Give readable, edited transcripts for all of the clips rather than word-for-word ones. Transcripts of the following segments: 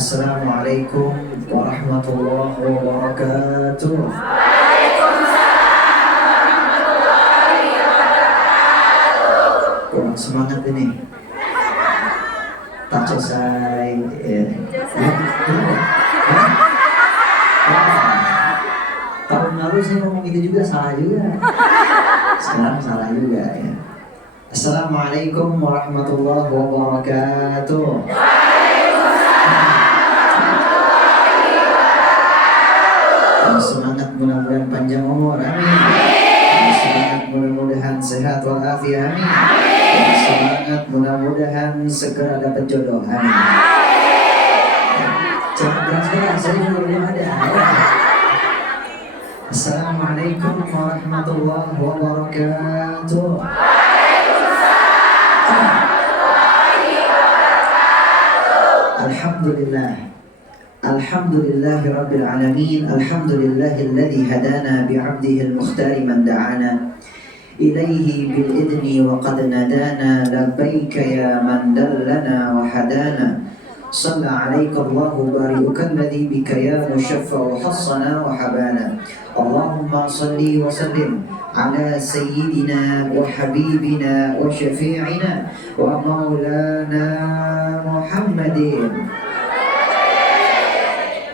Assalamualaikum warahmatullahi wabarakatuh. Kurang semangat ini. Tak selesai. Tahun lalu saya ngomong itu juga salah juga. Sekarang salah juga ya. Assalamualaikum warahmatullahi wabarakatuh. Semangat, mudah-mudahan panjang umur, amin. Semangat, mudah-mudahan sehat walafiat, amin. Semangat, mudah-mudahan segera dapat jodoh, amin. Jangan keras-keras, saya juga belum ada. Assalamualaikum warahmatullahi wabarakatuh. Alhamdulillah. Alhamdulillahi Rabbil Alamin. Alhamdulillahilladzi hadana bi'abdihi al-mukhtar man da'ana ilaihi bil'idni wa qad nadana labbaika ya man dallana wa hadana salla alaika Allahu bari'uka alladzi bika ya mushaffa'u hassana wa habana Allahumma salli wa sallim ala sayyidina wa habibina wa syafi'ina wa maulana Muhammadin.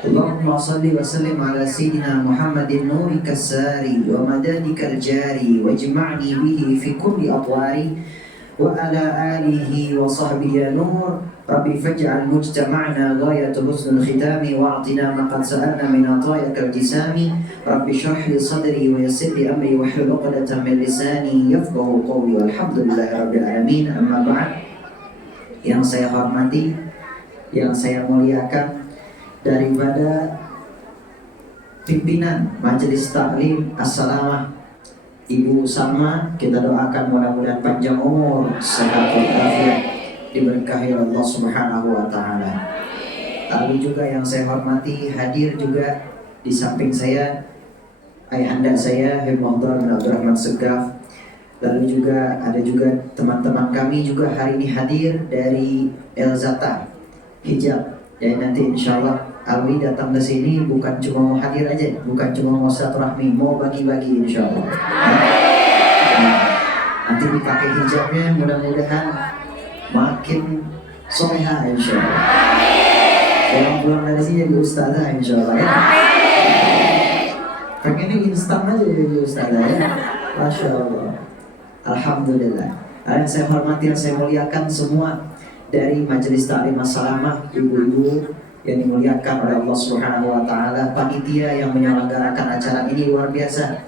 Allahumma salli wa sallim ala sayyidina Muhammadin nurika as-sari wa madadika al-jari wajma'ni bihi fi kulli atwari wa ala alihi wa sahbihi ya nur rabbi faj'al mujtama'na ghayatu husnul khitami wa a'tina ma qad sa'alna min atayaka al-jisami rabbi shrah li sadri wa yassir li amri wa hlul 'uqdatam min lisani yafqahu qawli walhamdulillahi rabbil alamin. Amma ba'd. Yang saya hormati, yang saya muliakan, daripada pimpinan Majelis Taklim As-Salamah Ibu Salma, kita doakan mudah-mudahan panjang umur, sehat walafiat, diberkahi Allah Subhanahu wa taala. Lalu juga yang saya hormati, hadir juga di samping saya ayahanda saya Muhammad bin Abdurrahman Segaf. Lalu juga ada juga teman-teman kami juga hari ini hadir dari Elzata Hijab. Dan nanti insyaallah Alwi datang ke sini bukan cuma mau hadir aja, bukan cuma mau silaturahmi, mau bagi-bagi insyaallah. Nanti dipakai hijabnya, mudah-mudahan makin soleha insyaallah. Pulang-pulang dari sini jadi ustazah insyaallah ya. Pengennya instan aja jadi ustazah ya. Masya Allah. Alhamdulillah. Yang saya hormati, yang saya muliakan semua dari Majelis Taklim As-Salamah, ibu-ibu yang dimuliakan oleh Allah Subhanahu wa taala, panitia yang menyelenggarakan acara ini luar biasa.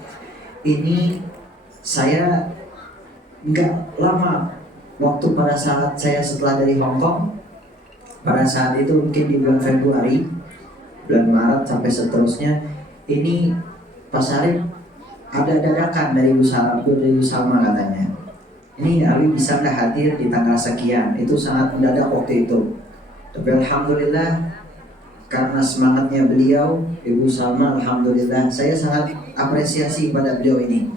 Ini saya nggak lama waktu pada saat saya setelah dari Hong Kong, pada saat itu mungkin di bulan Februari, bulan Maret sampai seterusnya, ini Pak Sarif ada dadakan dari Bu Salma katanya. Ini Alwi bisa nggak hadir di tanggal sekian? Itu sangat mendadak waktu itu. Tapi alhamdulillah, karena semangatnya beliau, Ibu Salma, alhamdulillah, saya sangat apresiasi pada beliau ini.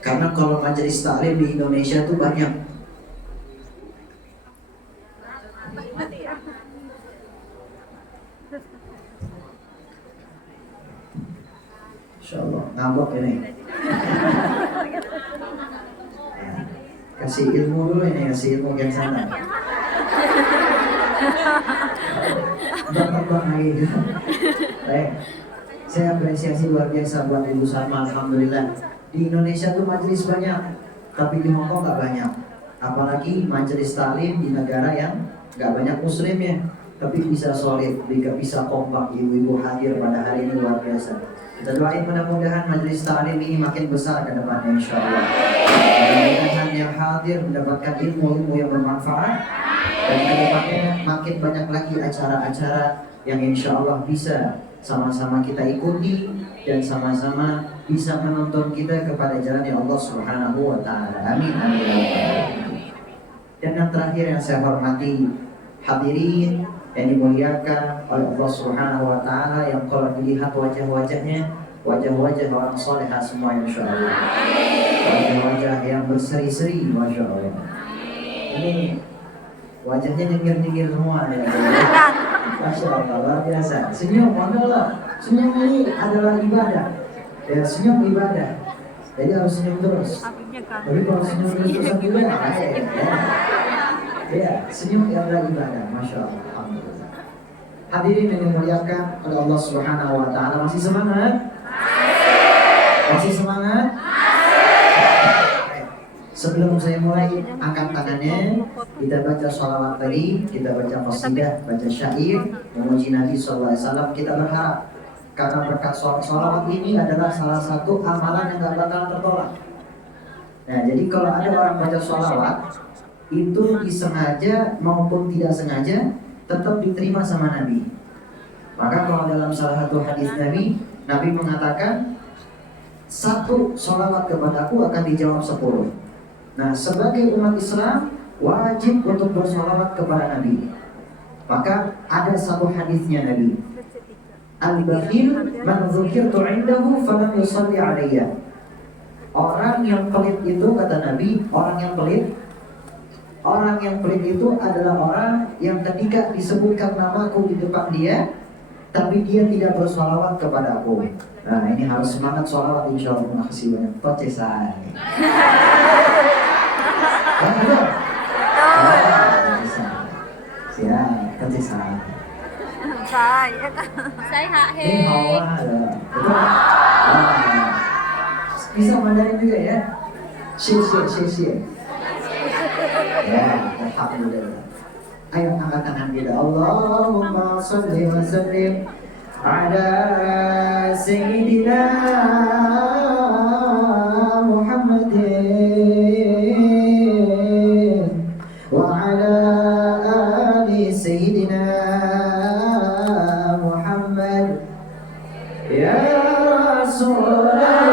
Karena kalau majelis taklim di Indonesia tuh banyak. Insyaallah, ngambek ini. Kasih ilmu dulu ini, kasih ilmu yang sana. Bapak lagi. Baik, saya apresiasi luar biasa buat Ibu Salma, alhamdulillah. Di Indonesia tuh majelis banyak, tapi di Hong Kong nggak banyak. Apalagi majelis taklim di negara yang nggak banyak muslimnya, tapi bisa solid, bisa kompak. Ibu-ibu hadir pada hari ini luar biasa. Kita doain mudah-mudahan majelis taklim ini makin besar ke depannya insyaallah. Mudah-mudahan yang hadir mendapatkan ilmu-ilmu yang bermanfaat, dan ke depannya makin banyak lagi acara-acara yang insyaallah bisa sama-sama kita ikuti dan sama-sama bisa menuntun kita kepada jalan yang Allah Subhanahu wa taala. Amin amin. Dan yang terakhir yang saya hormati, hadirin yang dimuliakan oleh Allah Subhanahu wa taala, yang kalau dilihat wajah-wajahnya, wajah-wajah orang salehah semua insyaallah. Wajah-wajah yang berseri-seri masyaallah. Ini Wajahnya nyengir-nyengir semua ya. Masya Allah, luar biasa. Senyum, Allah. Senyum ini adalah ibadah. Ya, senyum ibadah. Jadi harus senyum terus. Tapi kalau senyum terus juga, ya, senyum adalah ibadah. Masya Allah, alhamdulillah. Hadirin yang dimuliakan oleh Allah Subhanahu Wa Taala, masih semangat? Masih semangat? Sebelum saya mulai, angkat tangannya, kita baca sholawat tadi, kita baca qasidah, baca syair, memuji Nabi SAW. Kita berharap karena berkat sholawat ini adalah salah satu amalan yang gak bakalan tertolak. Nah, jadi kalau ada orang baca sholawat, itu disengaja maupun tidak sengaja tetap diterima sama Nabi. Maka kalau dalam salah satu hadis Nabi, Nabi mengatakan, satu sholawat kepadaku akan dijawab 10. Nah, sebagai umat Islam wajib untuk bersolawat kepada Nabi. Maka ada satu hadisnya Nabi, al-bakhil man dzukirtu 'indahu falam yusalli 'alayya. Orang yang pelit itu, kata Nabi, orang yang pelit itu adalah orang yang ketika disebutkan namaku di depan dia, tapi dia tidak bersolawat kepada aku. Nah, ini harus semangat solawat, insya Allah. Terima kasih banyak. Toce saya. Siap, toce saya. Saya Ini hawa ada. Betul? Bisa Mandarin juga ya? Xie. Ya, alhamdulillah. Ayo angkat tangan kita. Allahumma sholli wa sallim ala sayyidina Muhammadin wa ala ali sayyidina Muhammad ya Rasulullah.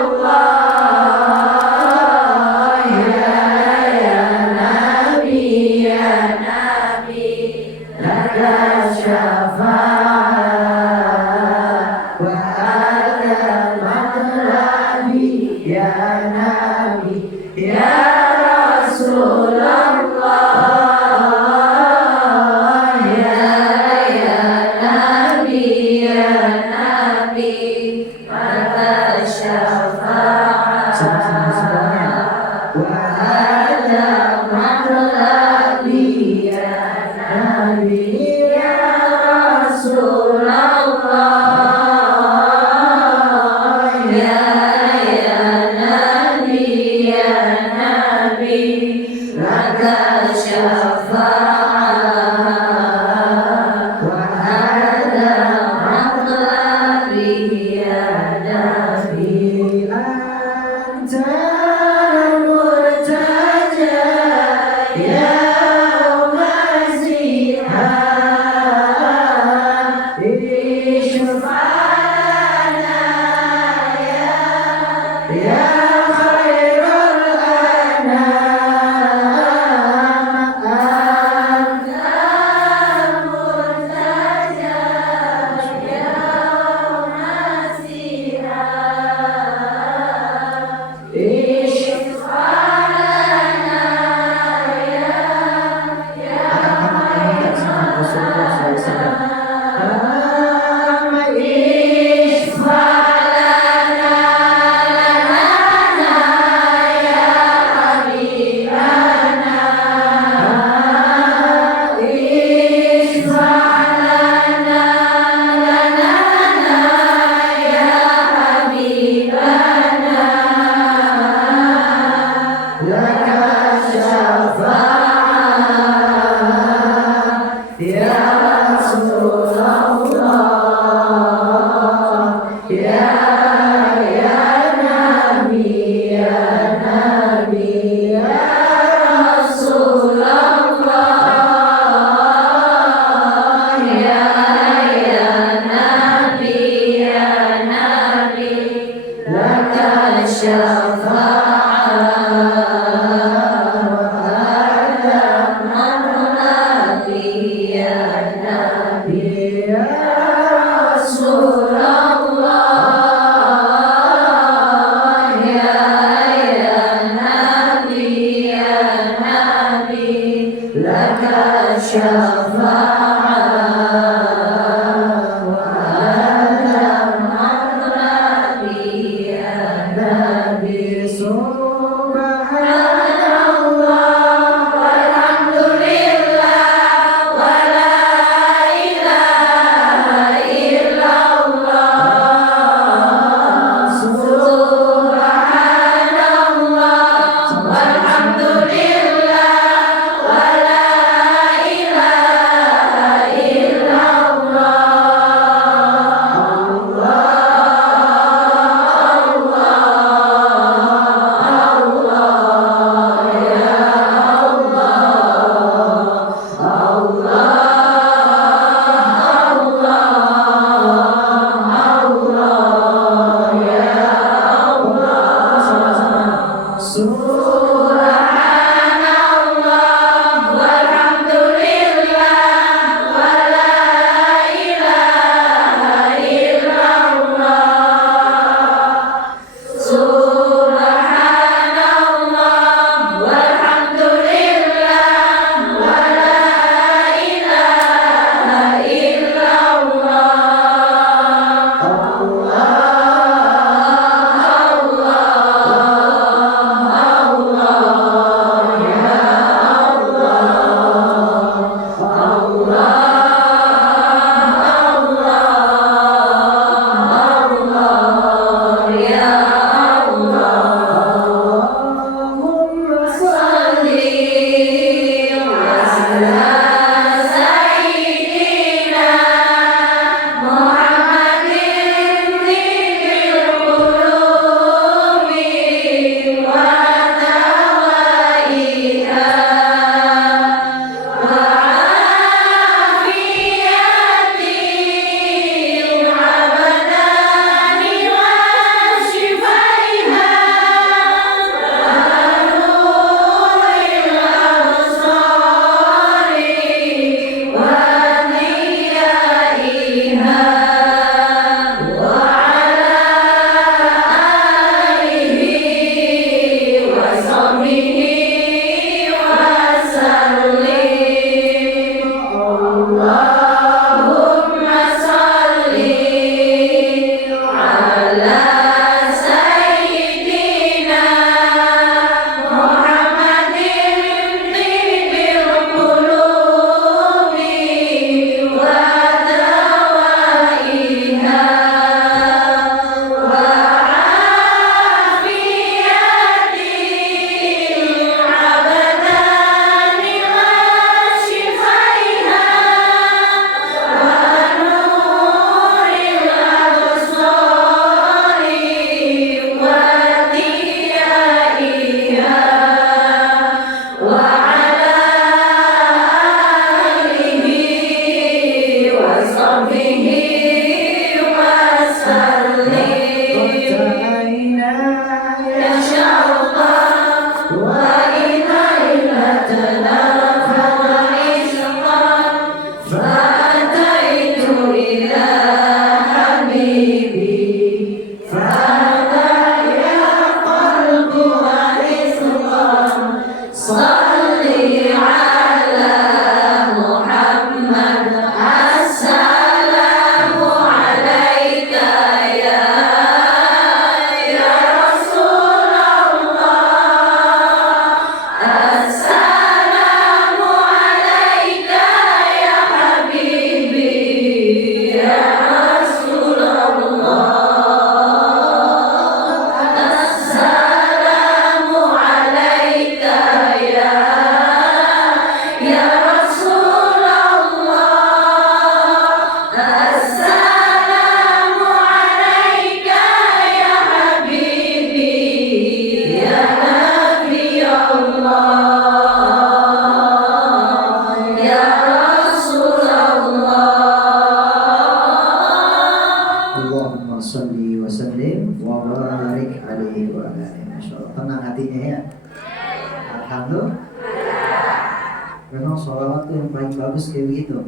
Memang sholawat tuh yang paling bagus kayak begitu.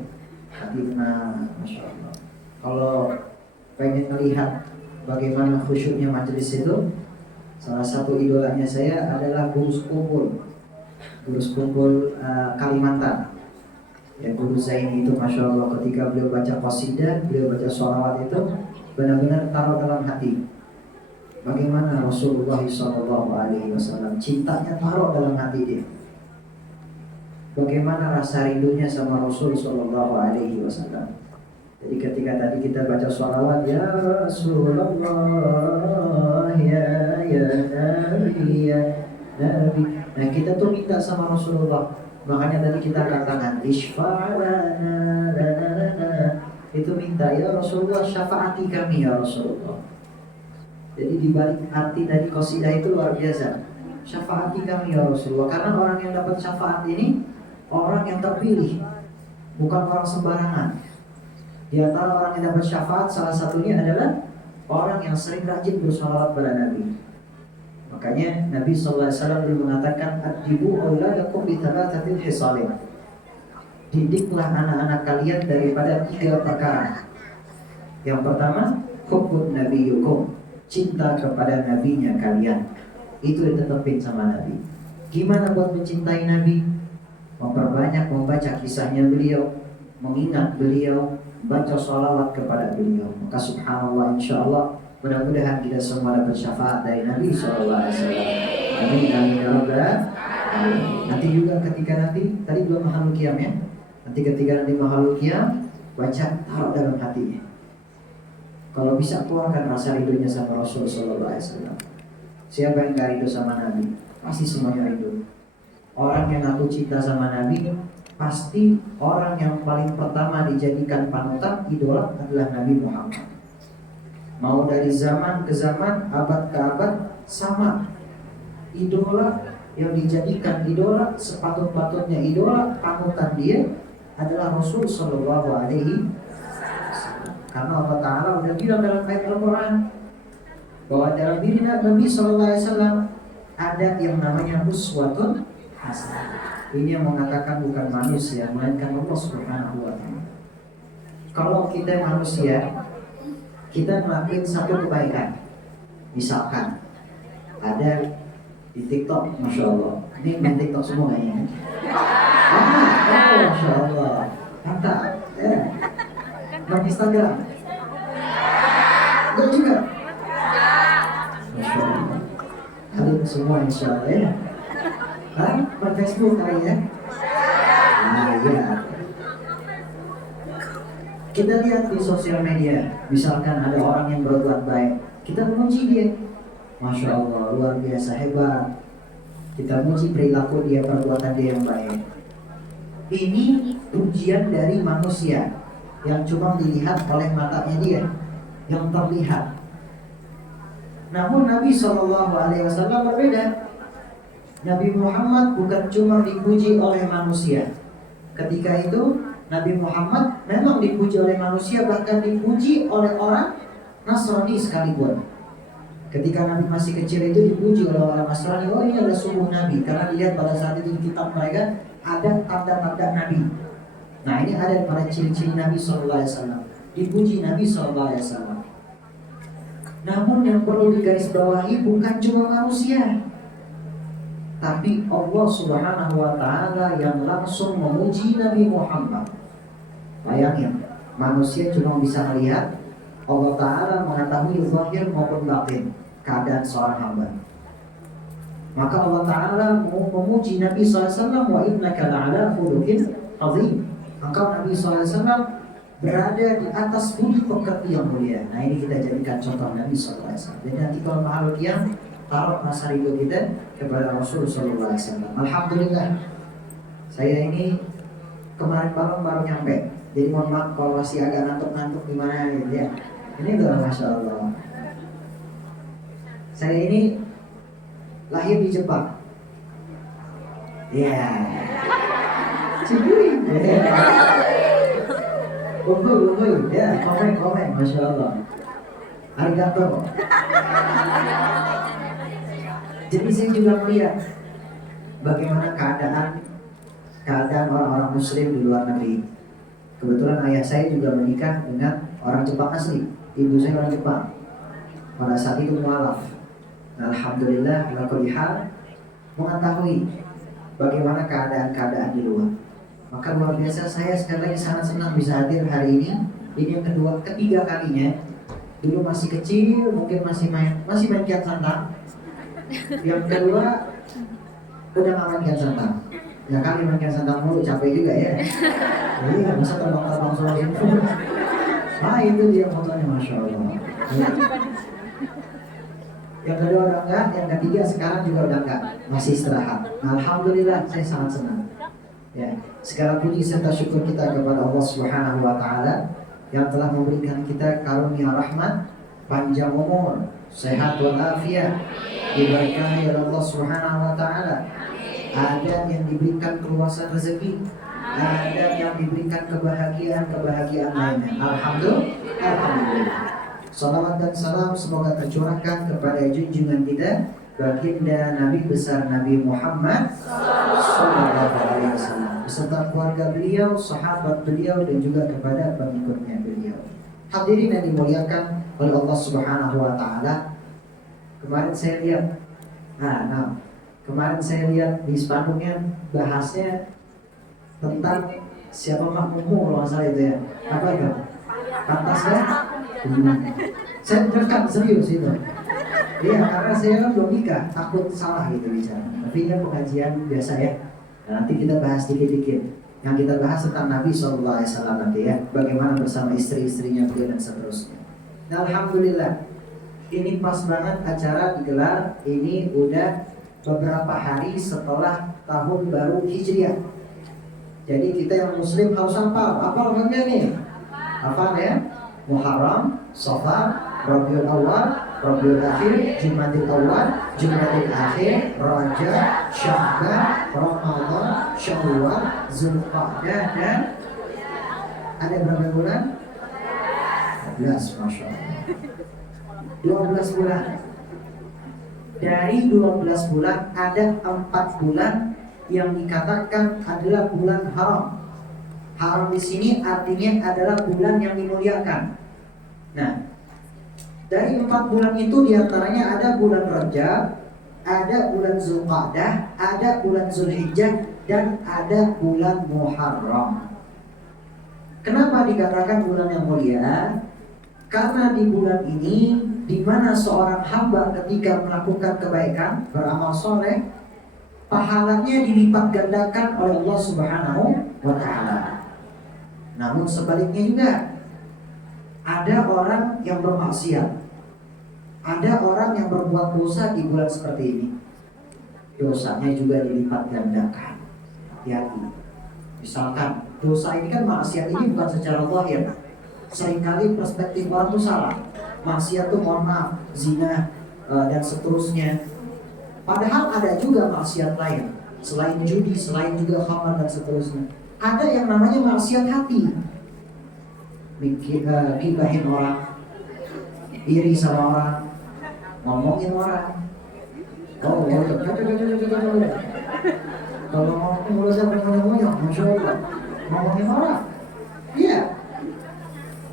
Hatimah, Masya Allah. Kalau pengen melihat bagaimana khusyuknya majelis itu, salah satu idolanya saya adalah Gurus Kumpul Kalimantan. Ya Guru Zaini itu Masya Allah ketika beliau baca qasidah, beliau baca sholawat itu benar-benar taruh dalam hati. Bagaimana Rasulullah SAW cintanya taruh dalam hati dia. Bagaimana rasa rindunya sama Rasul Sallallahu Alaihi Wasallam. Jadi ketika tadi kita baca sholawat ya Rasulullah ya Nabi ya Nabi. Nah kita tuh minta sama Rasulullah. Makanya tadi kita katakan isfa'lana itu minta ya Rasulullah syafaati kami ya Rasulullah. Jadi dibalik arti dari qasidah itu luar biasa. Syafaati kami ya Rasulullah. Karena orang yang dapat syafaat ini orang yang terpilih, bukan orang sembarangan. Di antara orang yang dapat syafaat salah satunya adalah orang yang sering rajin bersalawat pada Nabi. Makanya Nabi SAW dulu mengatakan adibu auladakum bi thalathatil hisalin. Didiklah anak-anak kalian daripada 3 perkara. Yang pertama, hubbun nabiyyukum, cinta kepada nabinya kalian. Itu ditetapin sama Nabi. Gimana buat mencintai Nabi? Memperbanyak membaca kisahnya beliau, mengingat beliau, baca sholawat kepada beliau. Maka subhanallah insyaAllah mudah-mudahan kita semua dapat syafaat dari Nabi SAW. Amin amin ya rabbal alamin. Nanti juga ketika nanti tadi belum makhluk qiyam ya. Nanti ketika nanti makhluk qiyam baca taruh dalam hatinya. Kalau bisa keluarkan rasa rindunya sama Rasul SAW. Siapa yang gak rindu sama Nabi? Pasti semuanya rindu. Orang yang aku cinta sama Nabi pasti orang yang paling pertama dijadikan panutan idola adalah Nabi Muhammad. Mau dari zaman ke zaman, abad ke abad, sama. Idola yang dijadikan idola, sepatut-patutnya idola, panutan dia adalah Rasul Sallallahu Alaihi Wasallam. Karena Allah Ta'ala udah bilang dalam ayat Al-Quran bahwa dalam diri Nabi Sallallahu Alaihi Wasallam ada yang namanya uswatun hasanah. Ini yang mengatakan bukan manusia, melainkan Allah Subhanahu Wa Ta'ala. Kalau kita manusia, kita melakukan satu kebaikan. Misalkan ada di TikTok, Masya Allah. Ini main TikTok semua kayaknya. Masya Allah. Mantap. Ya. Main Instagram. Enggak juga. Masya Allah. Kalian semua insya Allah ya. Main Facebook kali ya. Nah ya. Kita lihat di sosial media, misalkan ada orang yang berbuat baik, kita memuji dia. Masya Allah, luar biasa, hebat. Kita memuji perilaku dia, perbuatan dia yang baik. Ini pujian dari manusia yang cuma dilihat oleh matanya dia, yang terlihat. Namun Nabi SAW berbeda. Nabi Muhammad bukan cuma dipuji oleh manusia. Ketika itu Nabi Muhammad memang dipuji oleh manusia, bahkan dipuji oleh orang Nasrani sekalipun. Ketika Nabi masih kecil itu dipuji oleh orang Nasrani, oh ini adalah sungguh Nabi, karena dilihat pada saat itu di kitab mereka ada tanda-tanda Nabi. Nah ini ada pada ciri-ciri Nabi SAW. Dipuji Nabi SAW. Namun yang perlu digarisbawahi bukan cuma manusia, tapi Allah Subhanahu Wa Ta'ala yang langsung memuji Nabi Muhammad. Bayangin, manusia cuma bisa melihat, Allah Ta'ala mengetahui zahir maupun batin keadaan seorang hamba. Maka Allah Ta'ala memuji Nabi SAW, wa innaka la'ala khuluqin azim. Maka Nabi SAW berada di atas budi pekerti yang mulia. Nah ini kita jadikan contoh Nabi SAW. Jadi nanti kalau makhluk yang taruh masa rindu kita kepada Rasul SAW. Alhamdulillah, saya ini kemarin malam baru nyampe. Jadi mohon maaf kalau masih agak ngantuk-ngantuk gimana gitu ya. Ini udah Masya Allah. Saya ini lahir di Jepang. Ya. Cibui. Unggul. Ya, komen. Masya Allah. Arigato. Jadi saya juga melihat bagaimana keadaan orang-orang Muslim di luar negeri. Kebetulan ayah saya juga menikah dengan orang Jepang asli. Ibu saya orang Jepang. Pada saat itu mualaf. Alhamdulillah, ala kulli hal mengetahui bagaimana keadaan di luar. Maka luar biasa, saya sekali lagi sangat senang bisa hadir hari ini. Ini yang ketiga kalinya. Dulu masih kecil, mungkin masih main kiat santang. Yang kedua udah nggak main kiat santang. Ya kali main kiat santang mulu, capek juga ya. Iya, masa terbang-terbang semua itu. Ah itu dia fotonya, masya Allah. Ya. Yang kedua udah enggak, yang ketiga sekarang juga udah enggak, masih istirahat. Nah, alhamdulillah saya sangat senang. Ya, segala puji serta syukur kita kepada Allah Subhanahu wa taala yang telah memberikan kita karunia rahmat, panjang umur, sehat walafiat, diberkahi oleh Allah Subhanahu wa taala. Ada yang diberikan keluasan rezeki, ada yang diberikan kebahagiaan lainnya. Alhamdulillah. Salawat dan salam semoga tercurahkan kepada junjungan kita baginda Nabi besar Nabi Muhammad sallallahu alaihi wasallam beserta keluarga beliau, sahabat beliau dan juga kepada pengikutnya beliau. Hadirin yang dimuliakan oleh Allah Subhanahu wa taala. Kemarin saya lihat di spanduknya bahasnya tentang siapa makmummu kalau nggak salah itu ya. Apa itu? Pantas kan? Saya direkam serius itu. Iya, karena saya kan belum nikah, takut salah gitu bicara. Tapi ini pengajian biasa ya. Nah, nanti kita bahas dikit-dikit. Yang kita bahas tentang Nabi SAW nanti ya. Bagaimana bersama istri-istrinya beliau dan seterusnya. Nah, alhamdulillah. Ini pas banget acara digelar. Ini udah beberapa hari setelah tahun baru Hijriah. Jadi kita yang Muslim harus hafal enggak nih? Hafal ya? Muharram, Safar, Rabiul Awal, Rabiul Akhir, Jumadil Awal, Jumadil Akhir, Rajab, Sya'ban, Ramadan, Syawal, Zulqa'dah dan ada berapa bulan? 12, Masya Allah. 12 bulan. Dari 12 bulan ada 4 bulan yang dikatakan adalah bulan haram. Haram di sini artinya adalah bulan yang dimuliakan. Nah, dari 4 bulan itu diantaranya ada bulan Rajab, ada bulan Zulqa'dah, ada bulan Zulhijjah, dan ada bulan Muharram. Kenapa dikatakan bulan yang mulia? Karena di bulan ini, di mana seorang hamba ketika melakukan kebaikan, beramal soleh, pahalanya dilipat gandakan oleh Allah Subhanahu wa ta'ala. Namun sebaliknya juga, ada orang yang bermaksiat, ada orang yang berbuat dosa di bulan seperti ini, dosanya juga dilipat gandakan. Hati-hati. Misalkan dosa ini kan, maksiat ini bukan secara zahir. Seringkali perspektif orang itu salah. Maksiat itu mohon maaf, zina dan seterusnya. Padahal ada juga maksiat lain, selain judi, selain juga khamar dan seterusnya. Ada yang namanya maksiat hati, gibahin orang, iri sama orang, ngomongin orang. Oh, kalau ngomongin mulut saya ngomongnya, masya Allah, ngomongin orang. Iya,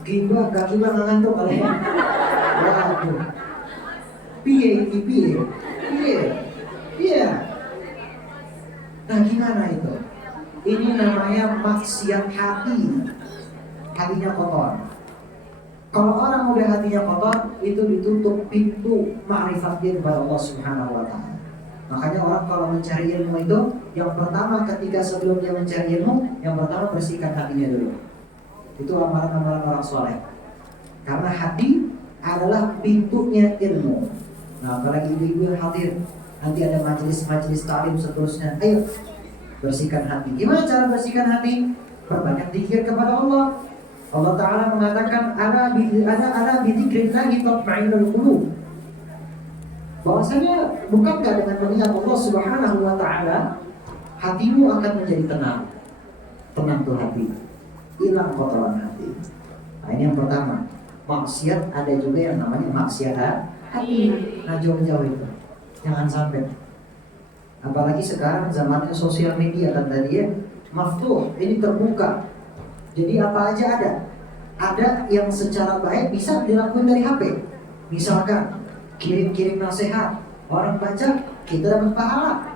gibah, gak gibah nggak ngantuk kali ya. Waduh, piye. Iya. Nah, gimana itu? Ini namanya maksiat hati. Hatinya kotor. Kalau orang udah hatinya kotor, itu ditutup pintu ma'rifat dia kepada Allah Subhanahu wa ta'ala. Makanya orang kalau mencari ilmu itu, yang pertama ketika sebelum dia mencari ilmu, yang pertama bersihkan hatinya dulu. Itu amalan-amalan orang soleh. Karena hati adalah pintunya ilmu. Nah, apalagi ibu-ibu yang hadir, nanti ada majelis-majelis ta'lim seterusnya. Ayo, bersihkan hati. Gimana cara bersihkan hati? Perbanyak zikir kepada Allah. Allah Ta'ala mengatakan ala bidzikrillahi tatma'innul qulub. Bahwasanya bukankah dengan mengingat Allah Subhanahu wa Ta'ala, hatimu akan menjadi tenang. Tenang tuh hati, hilang kotoran hati. Nah, ini yang pertama. Maksiat ada juga yang namanya maksiat hati. Nah, jauh-jauh itu jangan sampai. Apalagi sekarang zamannya sosial media kan tadi ya, maftuh, ini terbuka. Jadi apa aja ada. Ada yang secara baik bisa dilakukan dari HP. Misalkan kirim-kirim nasihat, orang baca, kita dapat pahala.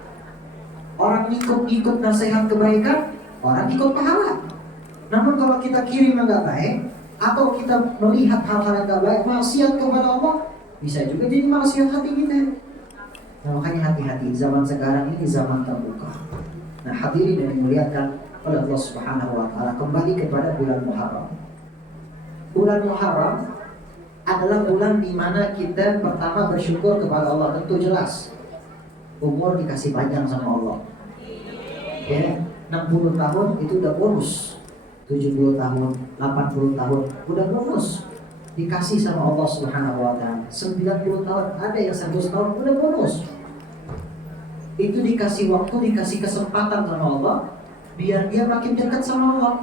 Orang ngikut nasihat kebaikan, orang ikut pahala. Namun kalau kita kirim yang nggak baik, atau kita melihat hal-hal yang nggak baik, maksiat kepada Allah, bisa juga jadi maksiat hati kita. Nah, makanya hati-hati, zaman sekarang ini zaman terbuka. Nah, hadirin yang dimuliakan oleh Allah Subhanahu wa Ta'ala, kembali kepada bulan Muharram. Bulan Muharram adalah bulan di mana kita pertama bersyukur kepada Allah, tentu jelas. Umur dikasih panjang sama Allah. Ya, 60 tahun itu udah bonus. 70 tahun, 80 tahun udah bonus. Dikasih sama Allah Subhanahu wa Ta'ala. 90 tahun, ada yang 100 tahun udah bonus. Itu dikasih waktu, dikasih kesempatan sama Allah, biar dia makin dekat sama Allah,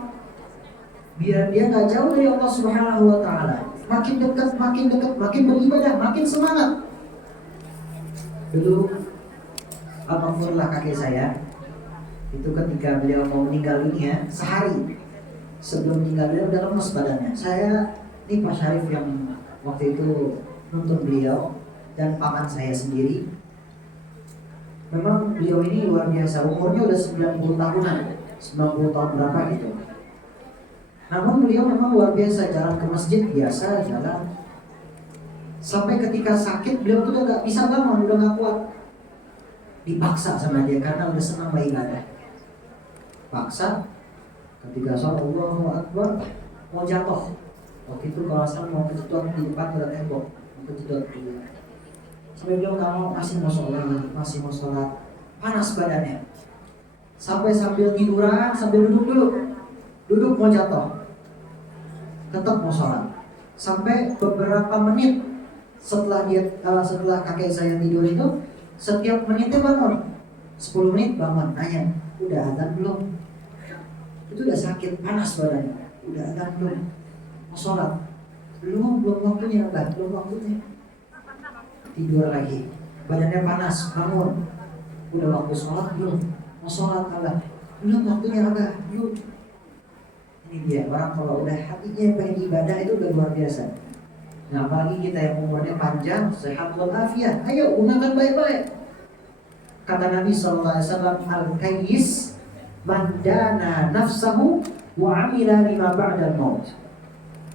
biar dia nggak jauh dari Allah Subhanahu wa Ta'ala. Makin dekat, makin beribadah, makin semangat. Dulu almarhumlah kakek saya, itu ketika beliau mau meninggal dunia, sehari sebelum meninggal beliau udah lemes badannya. Saya, ini Pak Syarif yang waktu itu nuntun beliau, dan paman saya sendiri. Memang beliau ini luar biasa, umurnya udah 90 tahunan, 90 tahun berapa gitu. Namun beliau memang luar biasa, jalan ke masjid biasa jalan. Sampai ketika sakit beliau tuh udah gak bisa bangun, udah gak kuat. Dipaksa sama dia karena udah senang beribadah. Paksa, ketika sholat Allahu Akbar, mau jatuh. Waktu itu kalau saya mau kejedot di depan ada tembok, mau kejedot dulu. Sampai beliau gak mau, masih mau sholat, panas badannya. Sampai sambil tiduran, sambil duduk mau jatuh, tetap mau sholat. Sampai beberapa menit setelah kakek saya tidur itu, setiap menitnya bangun, 10 menit bangun, nanya, udah adzan belum? Itu udah sakit, panas badannya, udah adzan belum? Mau sholat? Belum waktunya, belum waktunya. Tidur lagi, badannya panas, bangun, udah waktu sholat belum? Mau sholat Abah? Belum waktunya Abah, belum. Ini dia, orang kalau udah hatinya pengen ibadah itu udah luar biasa. Nah, apalagi kita yang umurnya panjang, sehat walafiat, ayo gunakan baik-baik. Kata Nabi SAW, al-kayyis man dana nafsahu wa amila lima ba'dal maut.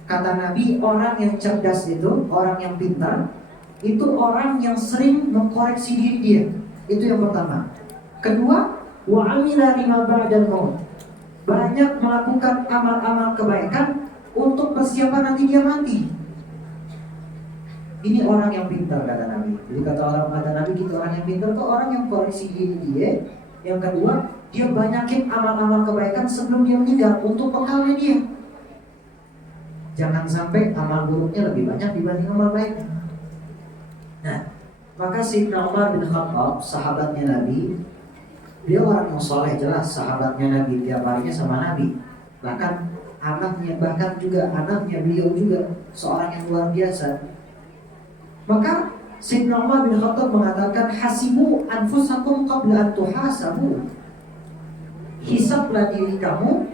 Kata Nabi, orang yang cerdas itu, orang yang pintar, itu orang yang sering mengkoreksi diri dia. Itu yang pertama. Kedua, wa amila lima ba'dal maut. Banyak melakukan amal-amal kebaikan untuk persiapan nanti dia mati. Ini orang yang pintar, kata Nabi. Jadi kata Nabi gitu, orang yang pintar itu orang yang koreksi diri dia. Yang kedua, dia banyakin amal-amal kebaikan sebelum dia meninggal untuk bekalnya dia. Jangan sampai amal buruknya lebih banyak dibanding amal baiknya. Nah, maka Sayyidina Umar bin Khattab, sahabatnya Nabi, dia orang yang soleh, jelas sahabatnya Nabi, tiap harinya sama Nabi. Bahkan anaknya beliau juga seorang yang luar biasa. Maka Sayyidina Umar bin Khattab mengatakan, hasibu anfusakum qabla an tuhasabu. Hisablah diri kamu,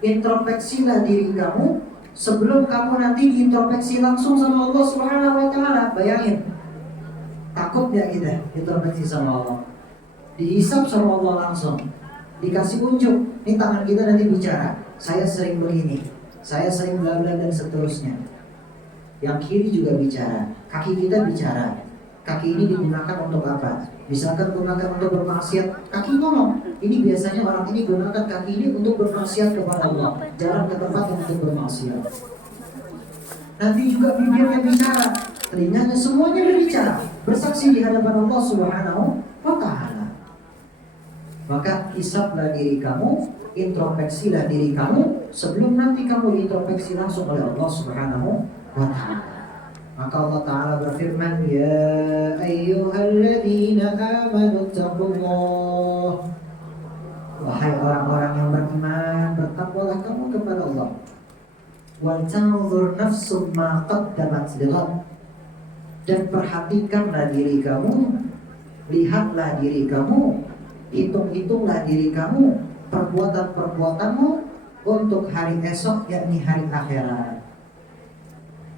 introspeksilah diri kamu sebelum kamu nanti diintrospeksi langsung sama Allah Subhanahu wa Ta'ala. Bayangin, takut gak kita introspeksi sama Allah? Dihisab sama Allah langsung, dikasih unjuk. Ini tangan kita nanti bicara, saya sering begini, saya sering bla bla dan seterusnya. Yang kiri juga bicara, kaki kita bicara. Kaki ini digunakan untuk apa? Misalkan gunakan untuk bermaksiat, kaki ngomong. Ini biasanya orang ini gunakan kaki ini untuk bermaksiat kepada Allah, jarang ke tempat untuk bermaksiat. Nanti juga bibirnya bicara, telinganya semuanya berbicara, bersaksi di hadapan Allah Subhanahu wa Ta'ala. Maka hisablah diri kamu, introspeksilah diri kamu sebelum nanti kamu diintrospeksi langsung oleh Allah Subhanahu wa Ta'ala. Maka Allah Ta'ala berfirman, ya ayyuhalladzina amanu taqullah. Wahai orang-orang yang beriman, bertakwalah kamu kepada Allah. Wal tanzur nafsum ma qaddamat lighad. Dan perhatikanlah diri kamu, lihatlah diri kamu, hitung-hitunglah diri kamu, perbuatan-perbuatanmu untuk hari esok, yakni hari akhirat.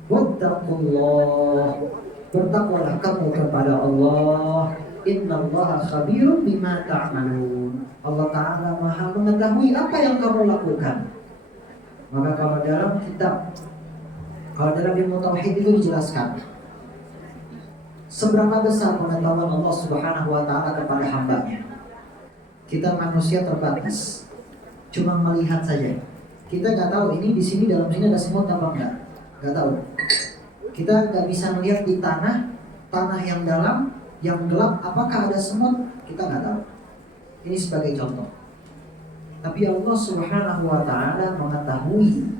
Wattaqullah, bertakwalah kamu kepada Allah. Innallaha khabirun bima ta'malun. Allah Ta'ala Maha mengetahui apa yang kamu lakukan. Maka kalau dalam ilmu tauhid itu dijelaskan seberapa besar pengetahuan Allah Subhanahu wa taala kepada hambanya. Kita manusia terbatas, cuma melihat saja. Kita nggak tahu ini di sini, dalam sini ada semut apa enggak, nggak tahu. Kita nggak bisa melihat di tanah yang dalam, yang gelap, apakah ada semut, kita nggak tahu. Ini sebagai contoh. Tapi Allah Subhanahu wa taala mengetahui,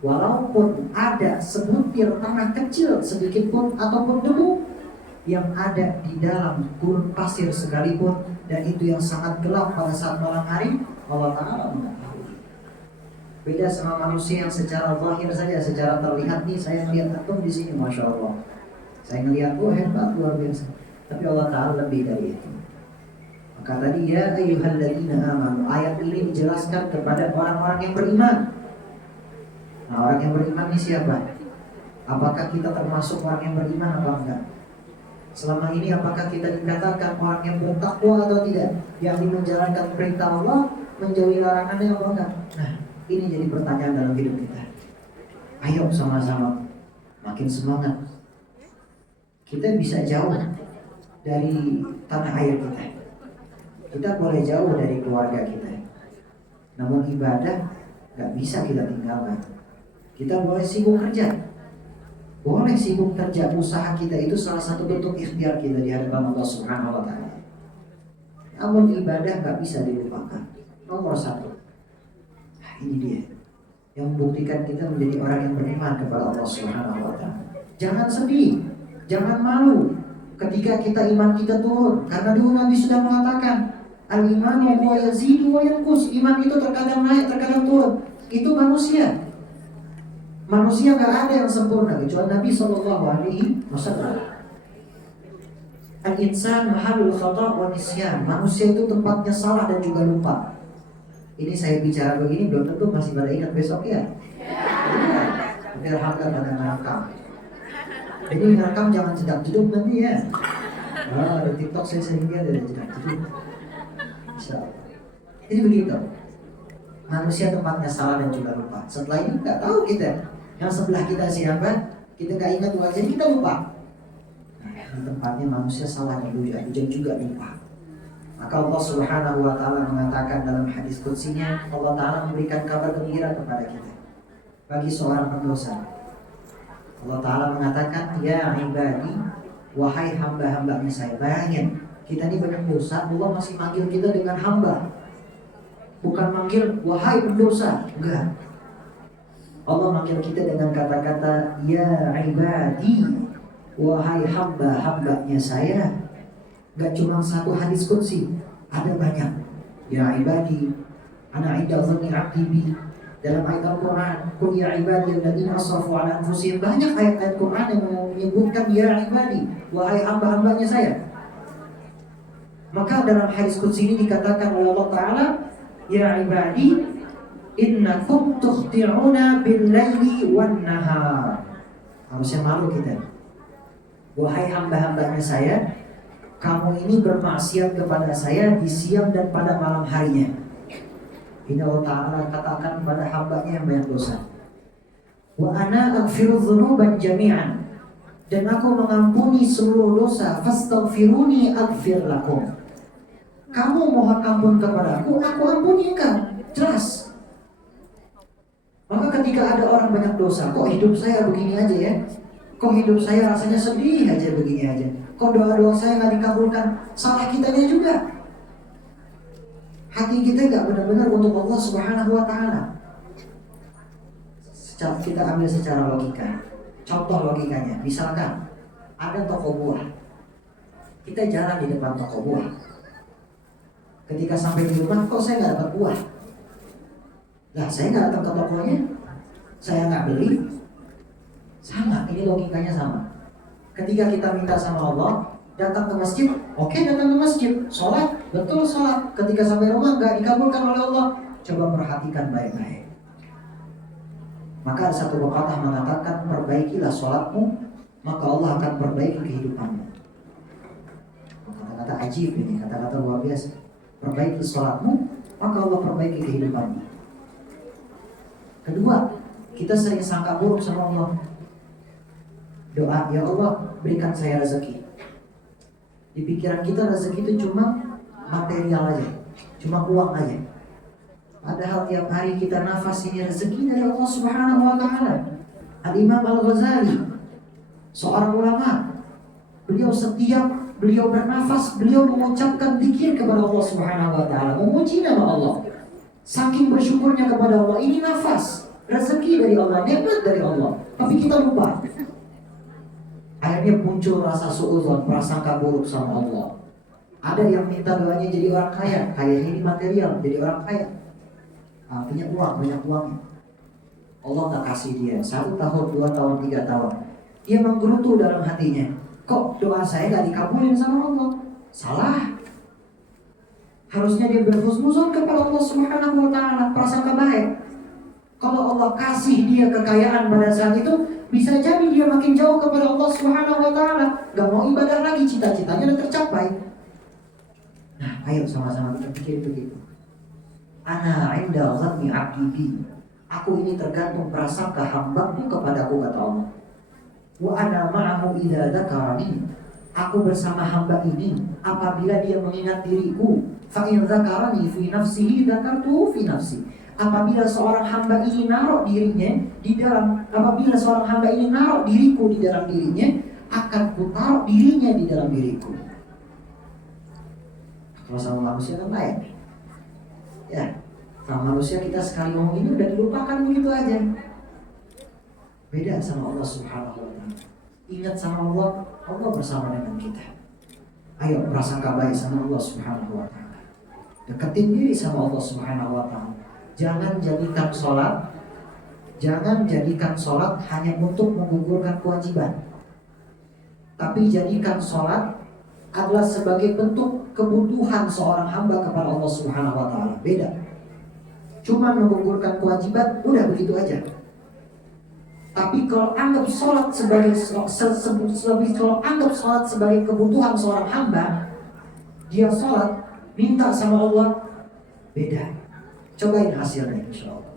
walaupun ada sebutir tanah kecil sedikit pun ataupun debu yang ada di dalam gurun pasir sekalipun, dan itu yang sangat gelap pada saat malam hari, Allah Ta'ala mengetahui. Beda sama manusia yang secara zahir saja, secara terlihat nih, saya melihat atom di sini, masya Allah, saya melihat, oh hebat, luar biasa. Tapi Allah Ta'ala lebih dari itu. Maka tadi ya ayyuhalladzina amanu, ayat ini dijelaskan kepada orang-orang yang beriman. Nah, orang yang beriman ini siapa? Apakah kita termasuk orang yang beriman apa enggak? Selama ini apakah kita dikatakan orang yang bertakwa atau tidak? Yang menjalankan perintah Allah, menjauhi larangannya apa enggak? Nah, ini jadi pertanyaan dalam hidup kita. Ayo sama-sama makin semangat. Kita bisa jauh dari tanah air kita. Kita boleh jauh dari keluarga kita. Namun ibadah gak bisa kita tinggalkan. Kita boleh sibuk kerja. Boleh sibuk kerja, usaha kita itu salah satu bentuk ikhtiar kita di hadapan Allah Subhanahu wa taala. Namun ibadah gak bisa dilupakan. Nomor satu. Nah, ini dia yang membuktikan kita menjadi orang yang beriman kepada Allah Subhanahu wa taala. Jangan sedih, jangan malu ketika iman kita turun, karena dulu Nabi sudah mengatakan, al-imanu huwa yazidu wa yanqus. Iman itu terkadang naik, terkadang turun. Itu manusia. Manusia gak ada yang sempurna kecuali Nabi Sallallahu Alaihi Wasallam. Al-insan mahalul khata' wa nisyan. Manusia itu tempatnya salah dan juga lupa. Ini saya bicara begini belum tentu masih pada ingat besok ya. Alhamdulillah dengan merekam. Ini merekam jangan jedak-jeduk nanti ya. Di TikTok saya sering lihat ada jedak-jeduk. Insyaallah. Ini begitu. Manusia tempatnya salah dan juga lupa. Setelah ini nggak tahu kita. Yang sebelah kita siapa? Kita nggak ingat wajah, kita lupa. Nah, di tempatnya manusia salah dan juga lupa. Maka Allah Subhanahu wa taala mengatakan dalam hadis qudsinya, Allah Taala memberikan kabar gembira kepada kita bagi seorang pendosa. Allah Taala mengatakan, ya ibadi, wahai hamba-hambanya saya. Bayangin, kita ini banyak dosa, Allah masih manggil kita dengan hamba. Bukan manggil wahai pendosa, enggak. Allah manggil kita dengan kata-kata ya ibadi, wahai hamba-hambanya saya. Gak cuma satu hadis qudsi, ada banyak. Ya ibadi, ana inda dhanni 'abdi bi. Dalam ayat Al-Quran, qul ya ibadi alladziina asrafu 'ala anfusihim. Banyak ayat-ayat Quran yang menyebutkan ya ibadi, wahai hamba-hambanya saya. Maka dalam hadis qudsi ini dikatakan oleh Allah Ta'ala, ya ibadi, innakum tukhti'una bil-laili wan-nahar. Harusnya malu kita. Wahai hamba-hambanya saya, kamu ini bermaksiat kepada saya di siang dan pada malam harinya. Ini Allah Ta'ala katakan kepada hambanya yang banyak dosa. Wa ana aghfiru dzunuban jami'an. Dan aku mengampuni seluruh dosa. Fastaghfiruni aghfir lakum. Kamu mohon ampun kepada aku ampuni engkau. Jelas. Maka ketika ada orang banyak dosa, kok hidup saya begini aja ya? Kok hidup saya rasanya sedih aja begini aja? Kok doa-doa saya nggak dikabulkan? Salah kitanya juga. Hati kita nggak benar-benar untuk Allah Subhanahu wa Ta'ala. Kita ambil secara logika. Contoh logikanya, misalkan ada toko buah. Kita jalan di depan toko buah. Ketika sampai di rumah, kok saya nggak dapat buah? Lah, saya nggak datang ke tokonya, saya nggak beli. Sama, ini logikanya sama. Ketika kita minta sama Allah, datang ke masjid, oke, datang ke masjid, sholat, betul sholat. Ketika sampai rumah nggak dikabulkan oleh Allah, coba perhatikan baik-baik. Maka ada satu pepatah mengatakan, perbaikilah sholatmu, maka Allah akan perbaiki kehidupanmu. Katakan kata-kata ajib ini, kata-kata luar biasa. Perbaiki sholatmu, maka Allah perbaiki kehidupanmu. Kedua, kita sering sangka buruk sama Allah. Doa, ya Allah berikan saya rezeki. Di pikiran kita rezeki itu cuma material aja, cuma uang aja. Padahal tiap hari kita nafas ini rezeki dari Allah Subhanahu wa Ta'ala. Al-Imam Al-Ghazali, seorang ulama, beliau setiap beliau bernafas, beliau mengucapkan zikir kepada Allah Subhanahu wa Ta'ala, memuji nama Allah. Saking bersyukurnya kepada Allah, ini nafas, rezeki dari Allah, nikmat dari Allah. Tapi kita lupa. Akhirnya muncul rasa suudzon, prasangka buruk sama Allah. Ada yang minta doanya jadi orang kaya, kayanya ini material, jadi orang kaya. Artinya uang, banyak uangnya. Allah tak kasih dia 1 tahun, 2 tahun, 3 tahun. Dia menggerutu dalam hatinya. Kok doa saya gak dikabulin sama Allah? Salah. Harusnya dia berhusnuzon kepada Allah Subhanahu wa Ta'ala, prasangka baik. Kalau Allah kasih dia kekayaan pada saat itu, bisa jadi dia makin jauh kepada Allah Subhanahu wa Ta'ala. Gak mau ibadah lagi, cita-citanya udah tercapai. Nah, ayo sama-sama kita pikir begitu. Ana inda dhanni 'abdi bi. Aku ini tergantung prasangka hambaku kepadaku, kata Allah. Wa ana ma'ahu idza dzakarani. Aku bersama hamba ini apabila dia mengingat diriku. Fa in dzakarani fi nafsihi dzakartuhu fi nafsi. Apabila seorang hamba ini naruh dirinya di dalam, apabila seorang hamba ini naruh diriku di dalam dirinya, akan ku taruh dirinya di dalam diriku. Kalau sama manusia kan lain. Ya, sama manusia kita sekali ngomong ini udah dilupakan begitu aja. Beda sama Allah Subhanahu wa Ta'ala. Ingat sama Allah, Allah bersama dengan kita. Ayo prasangka baik sama Allah Subhanahu wa Ta'ala. Deketin diri sama Allah Subhanahu wa Ta'ala. Jangan jadikan sholat hanya untuk menggugurkan kewajiban. Tapi jadikan sholat adalah sebagai bentuk kebutuhan seorang hamba kepada Allah Subhanahu wa Ta'ala. Beda. Cuma menggugurkan kewajiban, udah begitu aja. Tapi kalau anggap sholat sebagai kebutuhan seorang hamba, dia sholat minta sama Allah, beda. Cobain hasilnya, insya Allah.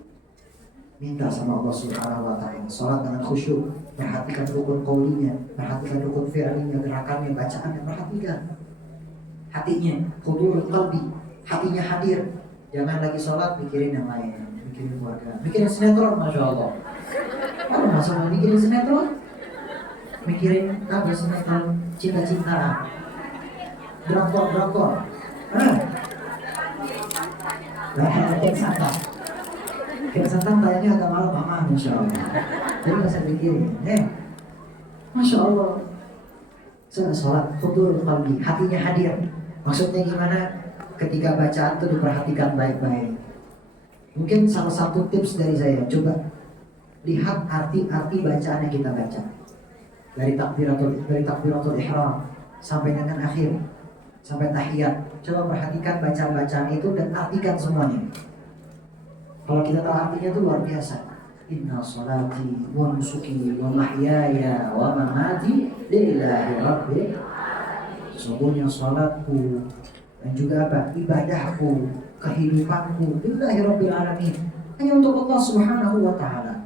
Minta sama Allah Subhanahu wa Ta'ala. Sholat dengan khusyuk, perhatikan rukun qaulinya, perhatikan rukun fi'linya, gerakannya, bacaannya, perhatikan. Hatinya, hudurul qalbi, hatinya hadir. Jangan lagi sholat mikirin yang lain, mikirin keluarga, mikirin sinetron, masya Allah. Oh, masa mikirin sinetron? Mikirin apa sinetron? Cinta-cintaan, drakor. Kian Santang tayangnya agak malam mama, masya Allah. Jadi nggak saya pikirin, masya Allah. Saya sholat, hudurul qalbi, hatinya hadir. Maksudnya gimana? Ketika bacaan itu diperhatikan baik-baik. Mungkin salah satu tips dari saya, coba lihat arti-arti bacaan yang kita baca. Dari takbiratul ihram sampai dengan akhir, sampai tahiyat. Coba perhatikan bacaan-bacaan itu dan artikan semuanya. Kalau kita tahu artinya itu luar biasa. Inna sholati wa nusuki wa mahyaya wa mamati lillahi rabbil alamin. Sesungguhnya sholatku dan juga apa? Ibadahku, kehidupanku lillahi rabbil alamin. Hanya untuk Allah Subhanahu wa Ta'ala.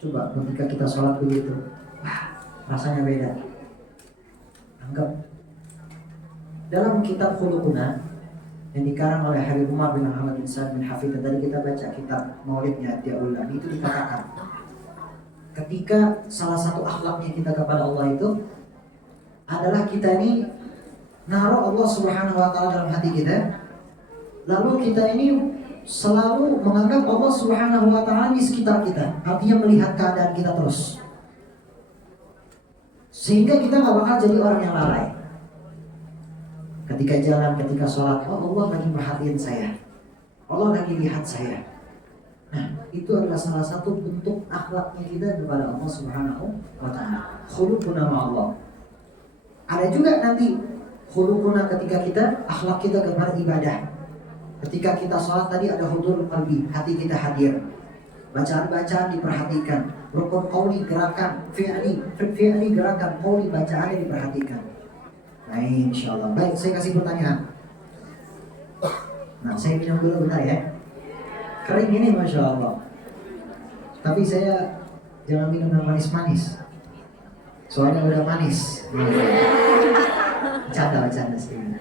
Coba ketika kita sholat begitu, rasanya beda. Anggap dalam kitab Khuluquna yang dikarang oleh Habib Umar bin Ahmad bin Sa'ad bin Hafidh, tadi kita baca kitab Maulidnya Diaulah, itu dikatakan ketika salah satu akhlaknya kita kepada Allah itu adalah kita ini naruh Allah Subhanahu wa Ta'ala dalam hati kita, lalu kita ini selalu menganggap Allah Subhanahu wa Ta'ala di sekitar kita, artinya melihat keadaan kita terus, sehingga kita gak bakal jadi orang yang lalai. Ketika jalan, ketika sholat, oh Allah lagi merhatiin saya, Allah lagi lihat saya. Nah, itu adalah salah satu bentuk akhlaknya kita kepada Allah Subhanahu wa Ta'ala. Khuluquna ma'allah. Ada juga nanti khuluquna ketika kita, akhlak kita kepada ibadah. Ketika kita sholat tadi ada hudurul qalbi, hati kita hadir. Bacaan-bacaan diperhatikan, rukun qauli gerakan, fi'li gerakan, qauli bacaannya diperhatikan. Baik, insya Allah. Baik, saya kasih pertanyaan. Nah, saya minum dulu bentar ya. Kering ini, masya Allah. Tapi saya jangan minum yang manis-manis. Soalnya udah manis. Bercanda sedikit.